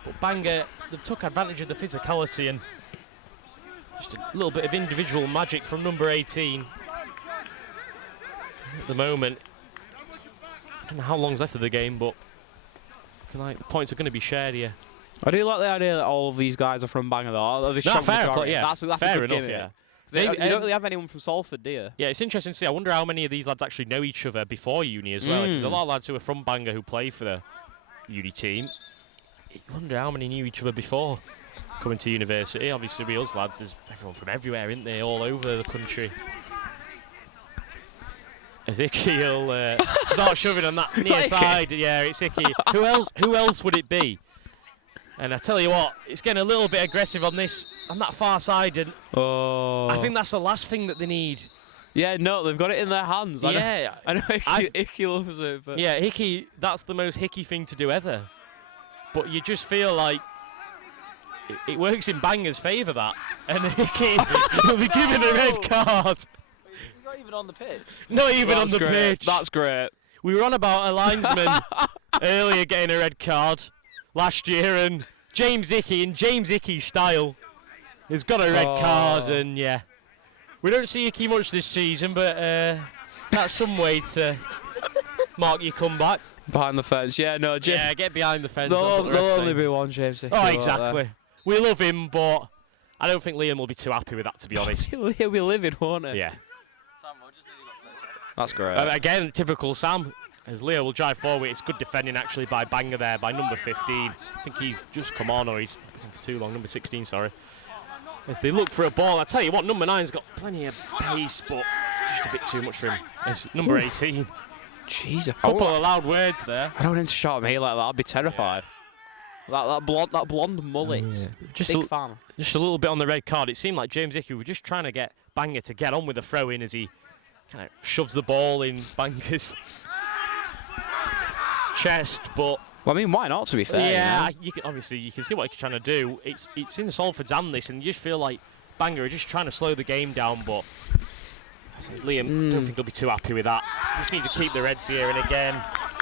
But Bangor, they've took advantage of the physicality and just a little bit of individual magic from number 18. At the moment, I don't know how long's left of the game, but points are going to be shared here. I do like the idea that all of these guys are from Bangor, though. Fair play, yeah. That's fair a good enough, game, yeah. You don't really have anyone from Salford, do you? Yeah, it's interesting to see. I wonder how many of these lads actually know each other before uni as well. There's a lot of lads who are from Bangor who play for the uni team. I wonder how many knew each other before coming to university. Obviously, with us lads, there's everyone from everywhere, isn't they? All over the country. As Icky will start shoving on that near side. Yeah, it's Icky. Who else would it be? And I tell you what, it's getting a little bit aggressive on that far side, and I think that's the last thing that they need. Yeah, no, they've got it in their hands. I know Icky loves it. But yeah, Hickey, that's the most Hickey thing to do ever. But you just feel like it works in Bangor's favour, that. And Hickey will be given a red card. He's not even on the pitch. Not even on the pitch. That's great. We were on about a linesman earlier getting a red card last year, and James Icky, in James Icky style, has got a red card, and yeah. We don't see Icky much this season, but that's some way to mark your comeback. Behind the fence, yeah, no, James. Yeah, get behind the fence. There'll only be one James Icky. Oh, exactly. We love him, but I don't think Liam will be too happy with that, to be honest. He'll be livid, won't he? Yeah. That's great. Again, typical Sam. As Leo will drive forward, it's good defending actually by Bangor there, by number 15. I think he's just come on, or he's been for too long. Number 16, sorry. As they look for a ball, I tell you what, number 9's got plenty of pace, but just a bit too much for him. It's number 18. Jeez, a couple of loud words there. I don't want him to shout at me like that. I'd be terrified. That blonde mullet. Yeah. Big fan. Just a little bit on the red card. It seemed like James Icky was just trying to get Bangor to get on with the throw-in as he kind of shoves the ball in Bangor's chest, but well, I mean, why not? To be fair, yeah, you can see what he's trying to do. It's in Salford's hand, this, and you just feel like Bangor are just trying to slow the game down. But Liam, don't think he'll be too happy with that. Just need to keep the Reds here, and again,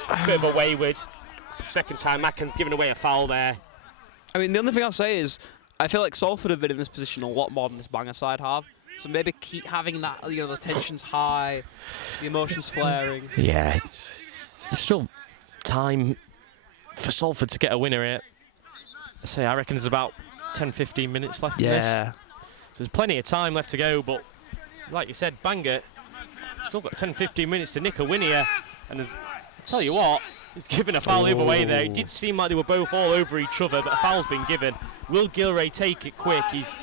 a bit of a wayward. It's the second time Macken's given away a foul there. I mean, the only thing I'll say is I feel like Salford have been in this position a lot more than this Bangor side have. So maybe keep having that, you know, the tension's high, the emotions flaring. Yeah, there's still time for Salford to get a winner here. I reckon there's about 10-15 minutes left in this. So there's plenty of time left to go, but like you said, Bangor still got 10-15 minutes to nick a win here. And I tell you what, he's given a foul either way there. It did seem like they were both all over each other, but a foul's been given. Will Gilray take it quick? He's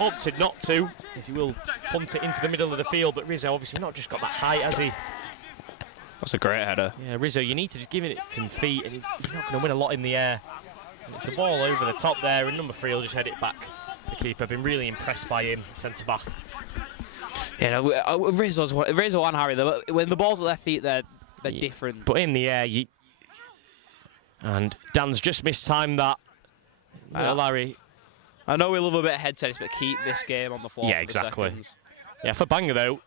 opted not to, as he will punt it into the middle of the field, but Rizzo obviously not just got that height, has he? That's a great header. Yeah, Rizzo, you need to just give it some feet, and he's not going to win a lot in the air. And it's a ball over the top there, and number 3 will just head it back. The keeper, been really impressed by him, centre-back. Yeah, no, Rizzo and Harry, when the ball's at their feet, they're different. But in the air, and Dan's just mistimed that. Larry. I know we love a bit of head tennis, but keep this game on the floor. Yeah, for exactly. The seconds. Yeah, for Bangor though,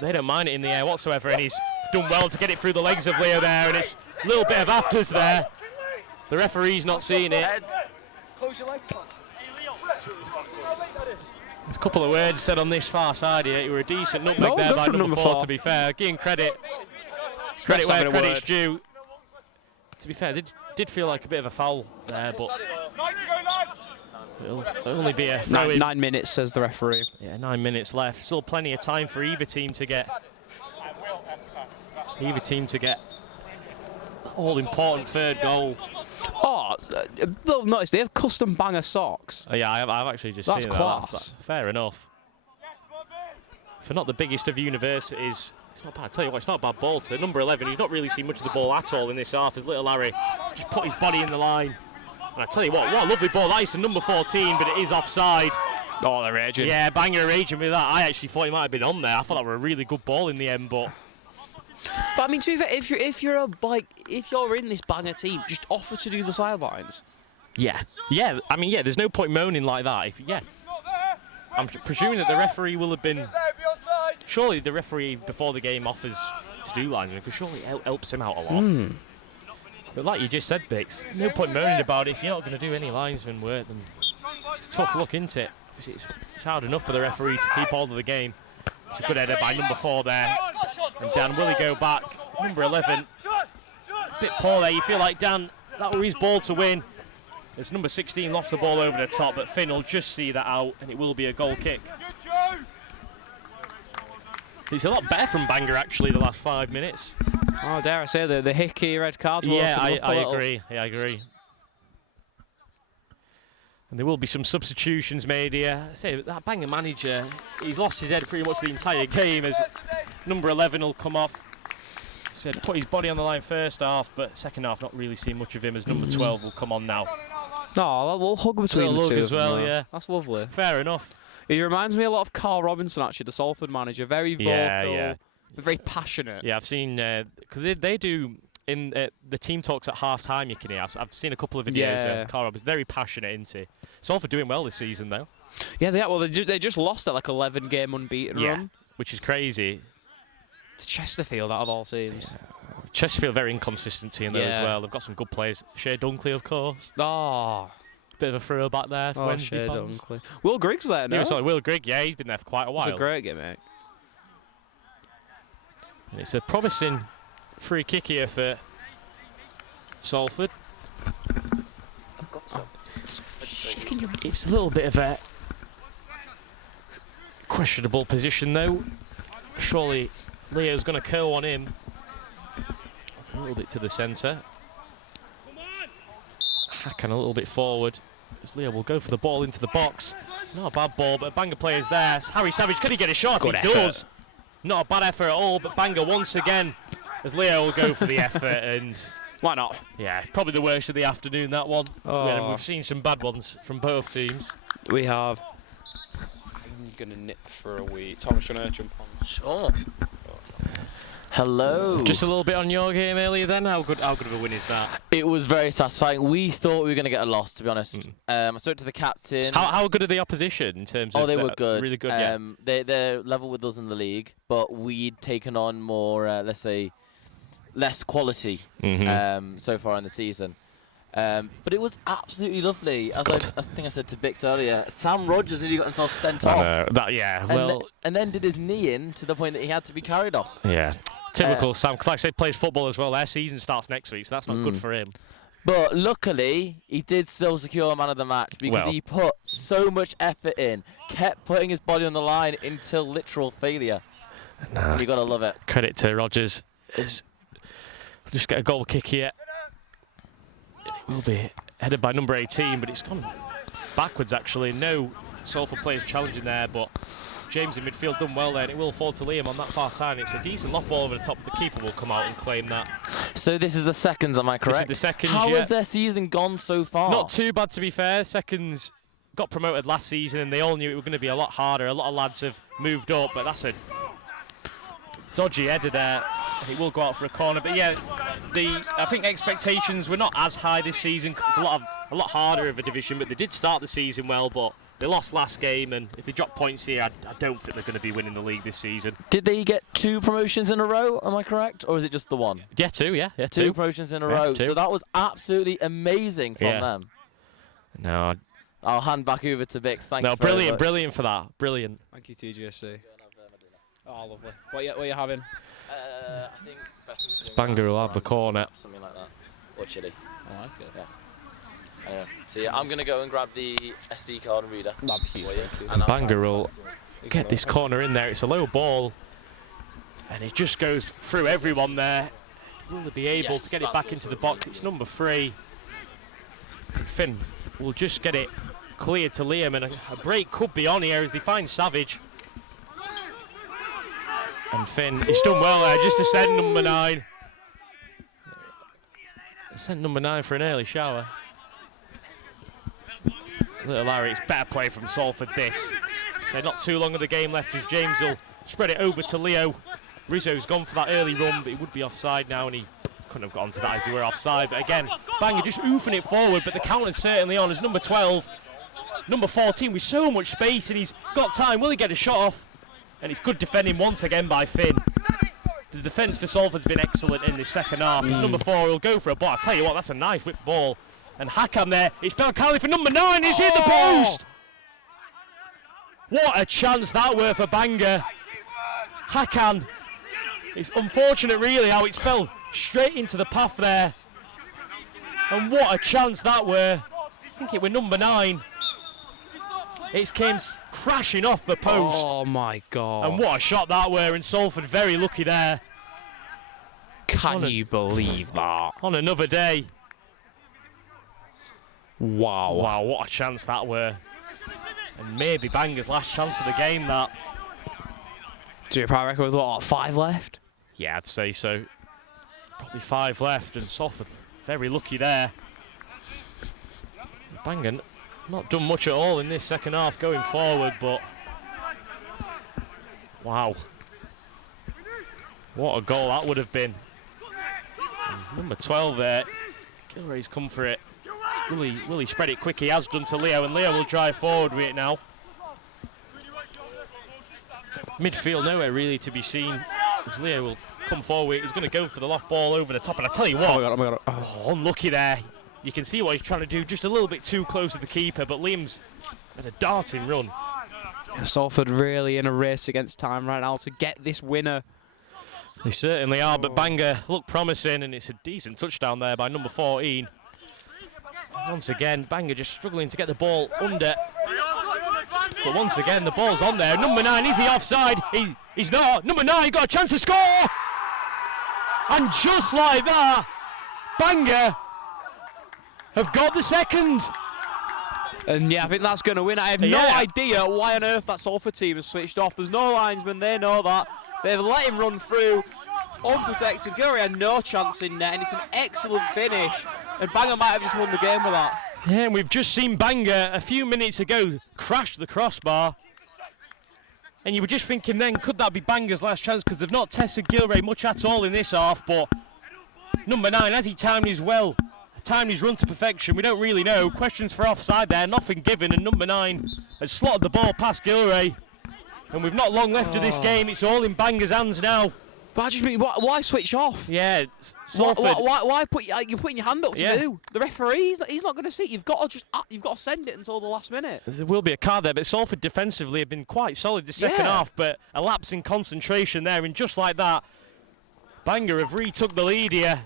They don't mind it in the air whatsoever, and he's done well to get it through the legs of Leo there, and it's a little bit of afters there. The referee's not seeing it. Close your leg. There's a couple of words said on this far side here. You were a decent nutmeg there by number 4, to be fair. Giving credit. Credit where credit's due. To be fair, it did feel like a bit of a foul there, but it'll only be a throw-in. 9 minutes, says the referee. Yeah, 9 minutes left. Still plenty of time for either team to get all important third goal. Oh, they'll notice they have custom Bangor socks. Oh, yeah, I've actually just That's seen class. That's fair enough. For not the biggest of universities, it's not bad. I tell you what, it's not a bad ball to number 11. He's not really seen much of the ball at all in this half. As little Larry just put his body in the line. And I tell you what a lovely ball that is to number 14, but it is offside. Oh, they're raging. Yeah, Bangor are raging with that. I actually thought he might have been on there. I thought that were a really good ball in the end, but I mean, to be fair, if you're in this Bangor team, just offer to do the sidelines. yeah. I mean, there's no point moaning like that. I'm presuming that the referee will have been. Surely the referee before the game offers to do linesmen, because surely it helps him out a lot. But like you just said, Bix, no point moaning about it. If you're not going to do any linesman work, then it's a tough look, isn't it? It's hard enough for the referee to keep hold of the game. It's a good header by number 4 there. And Dan, will he go back? Number 11. A bit poor there. You feel like Dan, that was his ball to win. As number 16 lost the ball over the top, but Finn will just see that out, and it will be a goal kick. It's a lot better from Bangor, actually, the last 5 minutes. Oh, dare I say, the Hickey red cards will Yeah, open up a I little. agree. Yeah, I agree. And there will be some substitutions made here. I say that Bangor manager, he's lost his head pretty much the entire game, as number 11 will come off. Said put his body on the line first half, but second half not really seeing much of him, as number 12 will come on now. Oh, a little hug between the Little two hug as of them, well, though. yeah. That's lovely. Fair enough. He reminds me a lot of Carl Robinson, actually, the Salford manager. Very vocal, Yeah. very passionate. Yeah, I've seen, because they do, in the team talks at half-time, you can hear. I've seen a couple of videos of Carl Robbins, very passionate, isn't he? Salford doing well this season, though. Yeah, they just lost that 11-game unbeaten run. Which is crazy. To Chesterfield, out of all teams. Yeah. Chesterfield very inconsistent team though as well. They've got some good players. Shea Dunkley, of course. Oh, bit of a throwback there for Wednesday fans. Dunkley. Will Griggs there now. Yeah, sorry, Will Grigg. Yeah, he's been there for quite a while. It's a great gimmick. And it's a promising free kick here for Salford. I've got some. It's a little bit of a questionable position though. Surely Leo's going to curl on him. A little bit to the centre. Hacking a little bit forward. As Leo will go for the ball into the box. It's not a bad ball, but Bangor player's there. Harry Savage, can he get a shot? He does. Not a bad effort at all, but Bangor once again, as Leo will go for the effort, and why not? Yeah, probably the worst of the afternoon, that one. Oh. We've seen some bad ones from both teams. We have. I'm going to nip for a wee. Thomas, do you want to jump on? Sure. Hello. Just a little bit on your game earlier then. How good of a win is that? It was very satisfying. We thought we were going to get a loss, to be honest. I spoke to the captain. How good are the opposition in terms of... Oh, they were good. Really good, yeah. They're level with us in the league, but we'd taken on more, let's say, less quality so far in the season. But it was absolutely lovely. As I think I said to Bix earlier, Sam Rogers nearly got himself sent off. And then did his knee in to the point that he had to be carried off. Yeah. Typical Sam, because like I said, plays football as well. Their season starts next week, so that's not good for him. But luckily, he did still secure man of the match because he put so much effort in, kept putting his body on the line until literal failure. And you got to love it. Credit to Rogers. Just get a goal kick here. It will be headed by number 18, but it's gone backwards actually. No Salford players challenging there, but James in midfield done well there, and it will fall to Liam on that far side. It's a decent loft ball over the top. The keeper will come out and claim that. So this is the seconds, am I correct? This is the seconds, How has their season gone so far? Not too bad, to be fair. Seconds got promoted last season, and they all knew it was going to be a lot harder. A lot of lads have moved up, but that's a dodgy header there, and it will go out for a corner. But yeah, I think expectations were not as high this season because it's a lot harder of a division. But they did start the season well, but They lost last game, and if they drop points here, I don't think they're going to be winning the league this season. Did they get 2 promotions in a row? Am I correct, or is it just the one? Yeah, 2. Yeah, 2 promotions in a row. 2. So that was absolutely amazing from them. No, I'll hand back over to Vix. Thank you. no, brilliant for that. Brilliant. Thank you, TGSC. Oh, lovely. What are you having? I think It's Bangor will have the corner. Something like that. Or chili. I like it. Yeah. Anyway, so yeah, I'm going to go and grab the SD card and reader. That'd be huge. And Bangor will get this corner in there. It's a low ball, and it just goes through everyone there. Will they be able to get it back into the box? It's number 3. And Finn will just get it cleared to Liam, and a break could be on here as they find Savage. And Finn, he's done well there, just to send number 9. Sent number 9 for an early shower. Little Larry, it's better play from Salford this. So not too long of the game left as James will spread it over to Leo. Rizzo's gone for that early run, but he would be offside now, and he couldn't have got onto that as he were offside. But again, Bangor just oofing it forward, but the counter's certainly on as number 12. Number 14 with so much space, and he's got time. Will he get a shot off? And it's good defending once again by Finn. The defence for Salford's been excellent in this second half. Number 4 will go for a ball. I tell you what, that's a nice whip ball. And Hakam there, it's Falcali for number 9, he's hit the post! What a chance that were for Bangor. Hakam, it's unfortunate really how it's fell straight into the path there. And what a chance that were. I think it were number 9. It came crashing off the post. Oh my God. And what a shot that were, and Salford very lucky there. Can you believe that? On another day. Wow. Wow, what a chance that were. And maybe Bangor's last chance of the game, that. Do you probably reckon with what, 5 left? Yeah, I'd say so. Probably 5 left, and Salford very lucky there. Bangor not done much at all in this second half going forward, but wow. What a goal that would have been. And number 12 there, Gilray's come for it. Will he spread it quick? He has done to Leo, and Leo will drive forward with it now. Midfield nowhere really to be seen, as Leo will come forward. He's going to go for the loft ball over the top, and I tell you what, Oh my God. oh, unlucky there. You can see what he's trying to do, just a little bit too close to the keeper, but Liam's had a darting run. Salford really in a race against time right now to get this winner. They certainly are, but Bangor look promising, and it's a decent touchdown there by number 14. Once again, Bangor just struggling to get the ball under. But once again, the ball's on there. Number 9, is he offside? He's not. Number 9 got a chance to score! And just like that, Bangor have got the second. And yeah, I think that's going to win. I have no idea why on earth that Salford team has switched off. There's no linesman, they know that. They've let him run through, unprotected. Gilray had no chance in net, and it's an excellent finish. And Bangor might have just won the game with that. Yeah, and we've just seen Bangor a few minutes ago crash the crossbar. And you were just thinking then, could that be Bangor's last chance? Because they've not tested Gilray much at all in this half, but number 9, has he timed his run to perfection? We don't really know. Questions for offside there, nothing given, and number 9 has slotted the ball past Gilray. And we've not long left of this game, it's all in Bangor's hands now. But I just mean, why switch off? Yeah, Salford. Why put you're putting your hand up to Yeah. do? The referee, he's not going to see. You've got to send it until the last minute. There will be a card there, but Salford defensively have been quite solid the second half, but a lapse in concentration there, and just like that, Bangor have retook the lead here.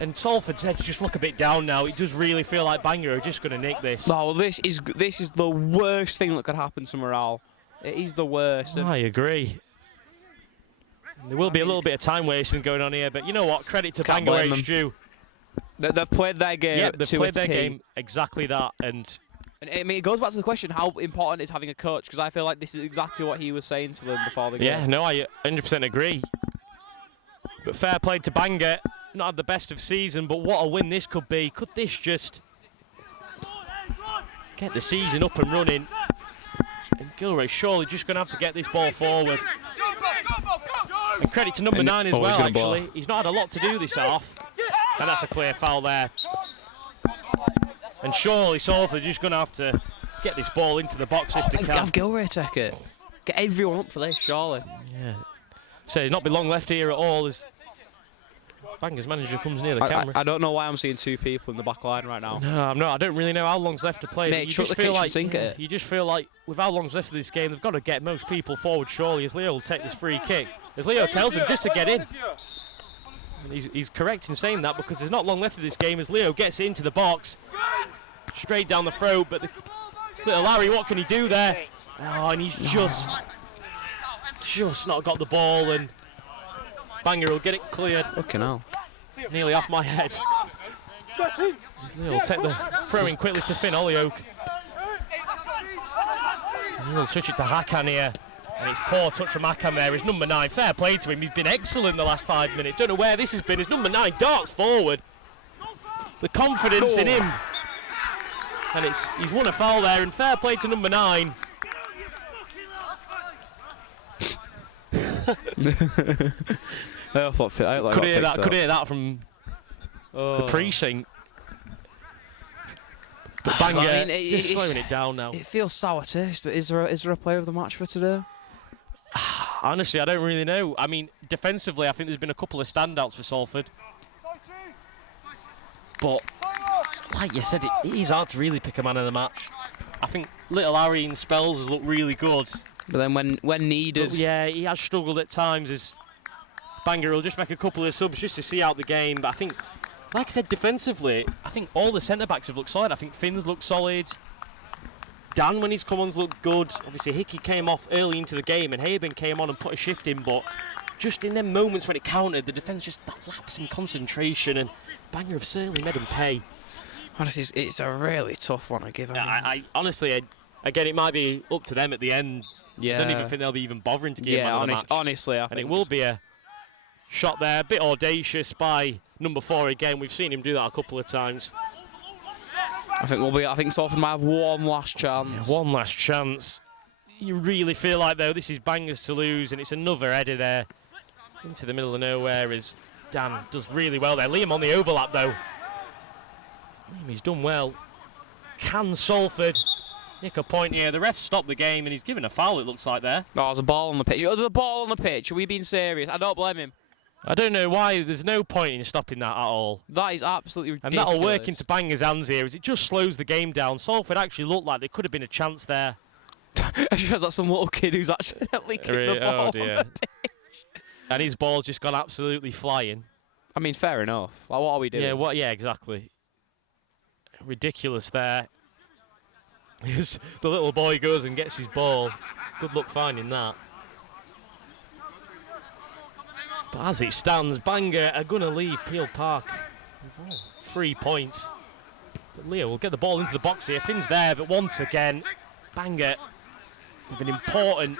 And Salford's heads just look a bit down now. It does really feel like Bangor are just going to nick this. No, this is the worst thing that could happen to morale. It is the worst. I agree. There will be a little bit of time wasting going on here, but you know what? Credit to Can't Bangor blame them. HQ. They've played their game. Yeah, they've to played a their T. game exactly that, and I mean, it goes back to the question: how important is having a coach? Because I feel like this is exactly what he was saying to them before the game. yeah, no, I 100% agree. But fair play to Bangor. Not had the best of season, but what a win this could be. Could this just get the season up and running? And Gilray surely just going to have to get this ball forward. And credit to number 9 as well, actually. He's not had a lot to do this half. And that's a clear foul there. And surely Salford are just going to have to get this ball into the box if they can. Have Gilray take it. Get everyone up for this, surely. Yeah. So there's not be long left here at all as Bangor's manager comes near the camera. I don't know why I'm seeing 2 people in the back line right now. No, I'm not. I don't really know how long's left to play. Mate, chuck the kitchen sink at it. You just feel like with how long's left of this game, they've got to get most people forward. Surely, as Leo will take this free kick, as Leo tells him just to get in. And he's correct in saying that because there's not long left of this game as Leo gets it into the box, straight down the throat. But little Larry, what can he do there? Oh, and he's just not got the ball, and Bangor will get it cleared. Fucking hell. Nearly off my head. He'll take the throw in quickly to Finn Hollyoake. He'll switch it to Hakan here. And it's poor touch from Hakan there. His number 9. Fair play to him. He's been excellent the last 5 minutes. Don't know where this has been. His number 9 darts forward. The confidence in him. And he's won a foul there. And fair play to number 9. I could hear that from the precinct. But Bangor just slowing it down now. It feels sour taste, but is there a player of the match for today? Honestly, I don't really know. I mean, defensively, I think there's been a couple of standouts for Salford. But, like you said, it is hard to really pick a man of the match. I think little Harry in spells has looked really good. But then when needed... But yeah, he has struggled at times as Bangor will just make a couple of subs just to see out the game. But I think, like I said, defensively, I think all the centre-backs have looked solid. I think Finn's looked solid. Dan, when he's come on, looked good. Obviously, Hickey came off early into the game and Haben came on and put a shift in. But just in them moments when it counted, the defence just that lapse in concentration. And Bangor have certainly made them pay. Honestly, it's a really tough one to give. I honestly, again, it might be up to them at the end. Yeah. I don't even think they'll be even bothering to give man of the match. Honestly, I think it will be a shot there, a bit audacious by number 4 again. We've seen him do that a couple of times. I think Salford might have one last chance. Yeah, one last chance. You really feel like though this is Bangor's to lose, and it's another header there into the middle of nowhere as Dan does really well there. Liam on the overlap though. Liam, he's done well. Can Salford nick a point here? The ref stopped the game and he's given a foul, it looks like there. Oh, there's a ball on the pitch. Oh, there's a ball on the pitch. Are we being serious? I don't blame him. I don't know why there's no point in stopping that at all. That is absolutely ridiculous. And that'll work into Bangor's hands here as it just slows the game down. Salford actually looked like there could have been a chance there. I just like some little kid who's accidentally kicked the ball on the pitch. And his ball's just gone absolutely flying. I mean, fair enough. Like, what are we doing? Yeah, exactly. Ridiculous there. The little boy goes and gets his ball. Good luck finding that. But as it stands, Bangor are going to leave Peel Park with 3 points. But Leo will get the ball into the box here. Finn's there, but once again, Bangor with an important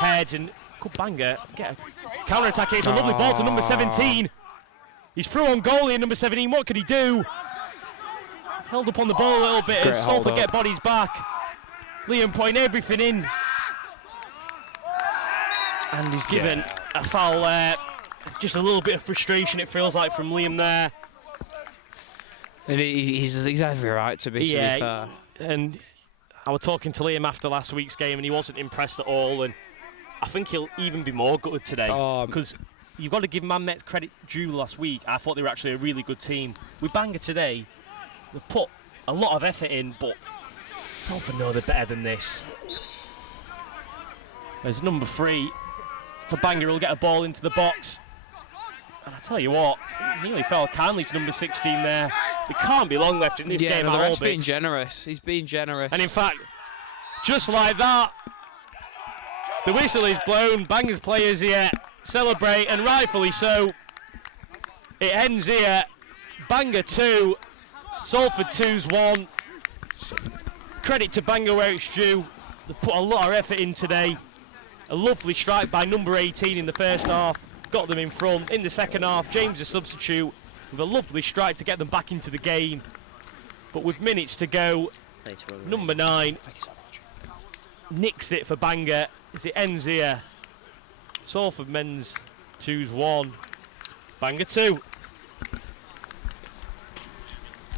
head. And could Bangor get a counter-attack here? It's a lovely ball to number 17. He's through on goal here, number 17. What can he do? Held up on the ball a little bit as Salford get bodies back. Liam putting everything in. And he's given a foul there. Just a little bit of frustration, it feels like, from Liam there. And he's every right to be fair. And I was talking to Liam after last week's game and he wasn't impressed at all. And I think he'll even be more gutted today. Because you've got to give Man Met's credit due last week. I thought they were actually a really good team. With Bangor today, they've put a lot of effort in, but Salford know they're better than this. There's number 3 for Bangor. He'll get a ball into the box. And I tell you what, he nearly fell kindly to number 16 there. There can't be long left in this game. No, he's being generous. He's being generous. And in fact, just like that, the whistle is blown. Bangor's players here celebrate, and rightfully so. It ends here. Bangor 2, Salford 2's 1. Credit to Bangor where it's due. They've put a lot of effort in today. A lovely strike by number 18 in the first half. Got them in front. In the second half, James, a substitute, with a lovely strike to get them back into the game. But with minutes to go, number 9 nicks it for Bangor as it ends here. Salford men's 2's 1. Bangor 2.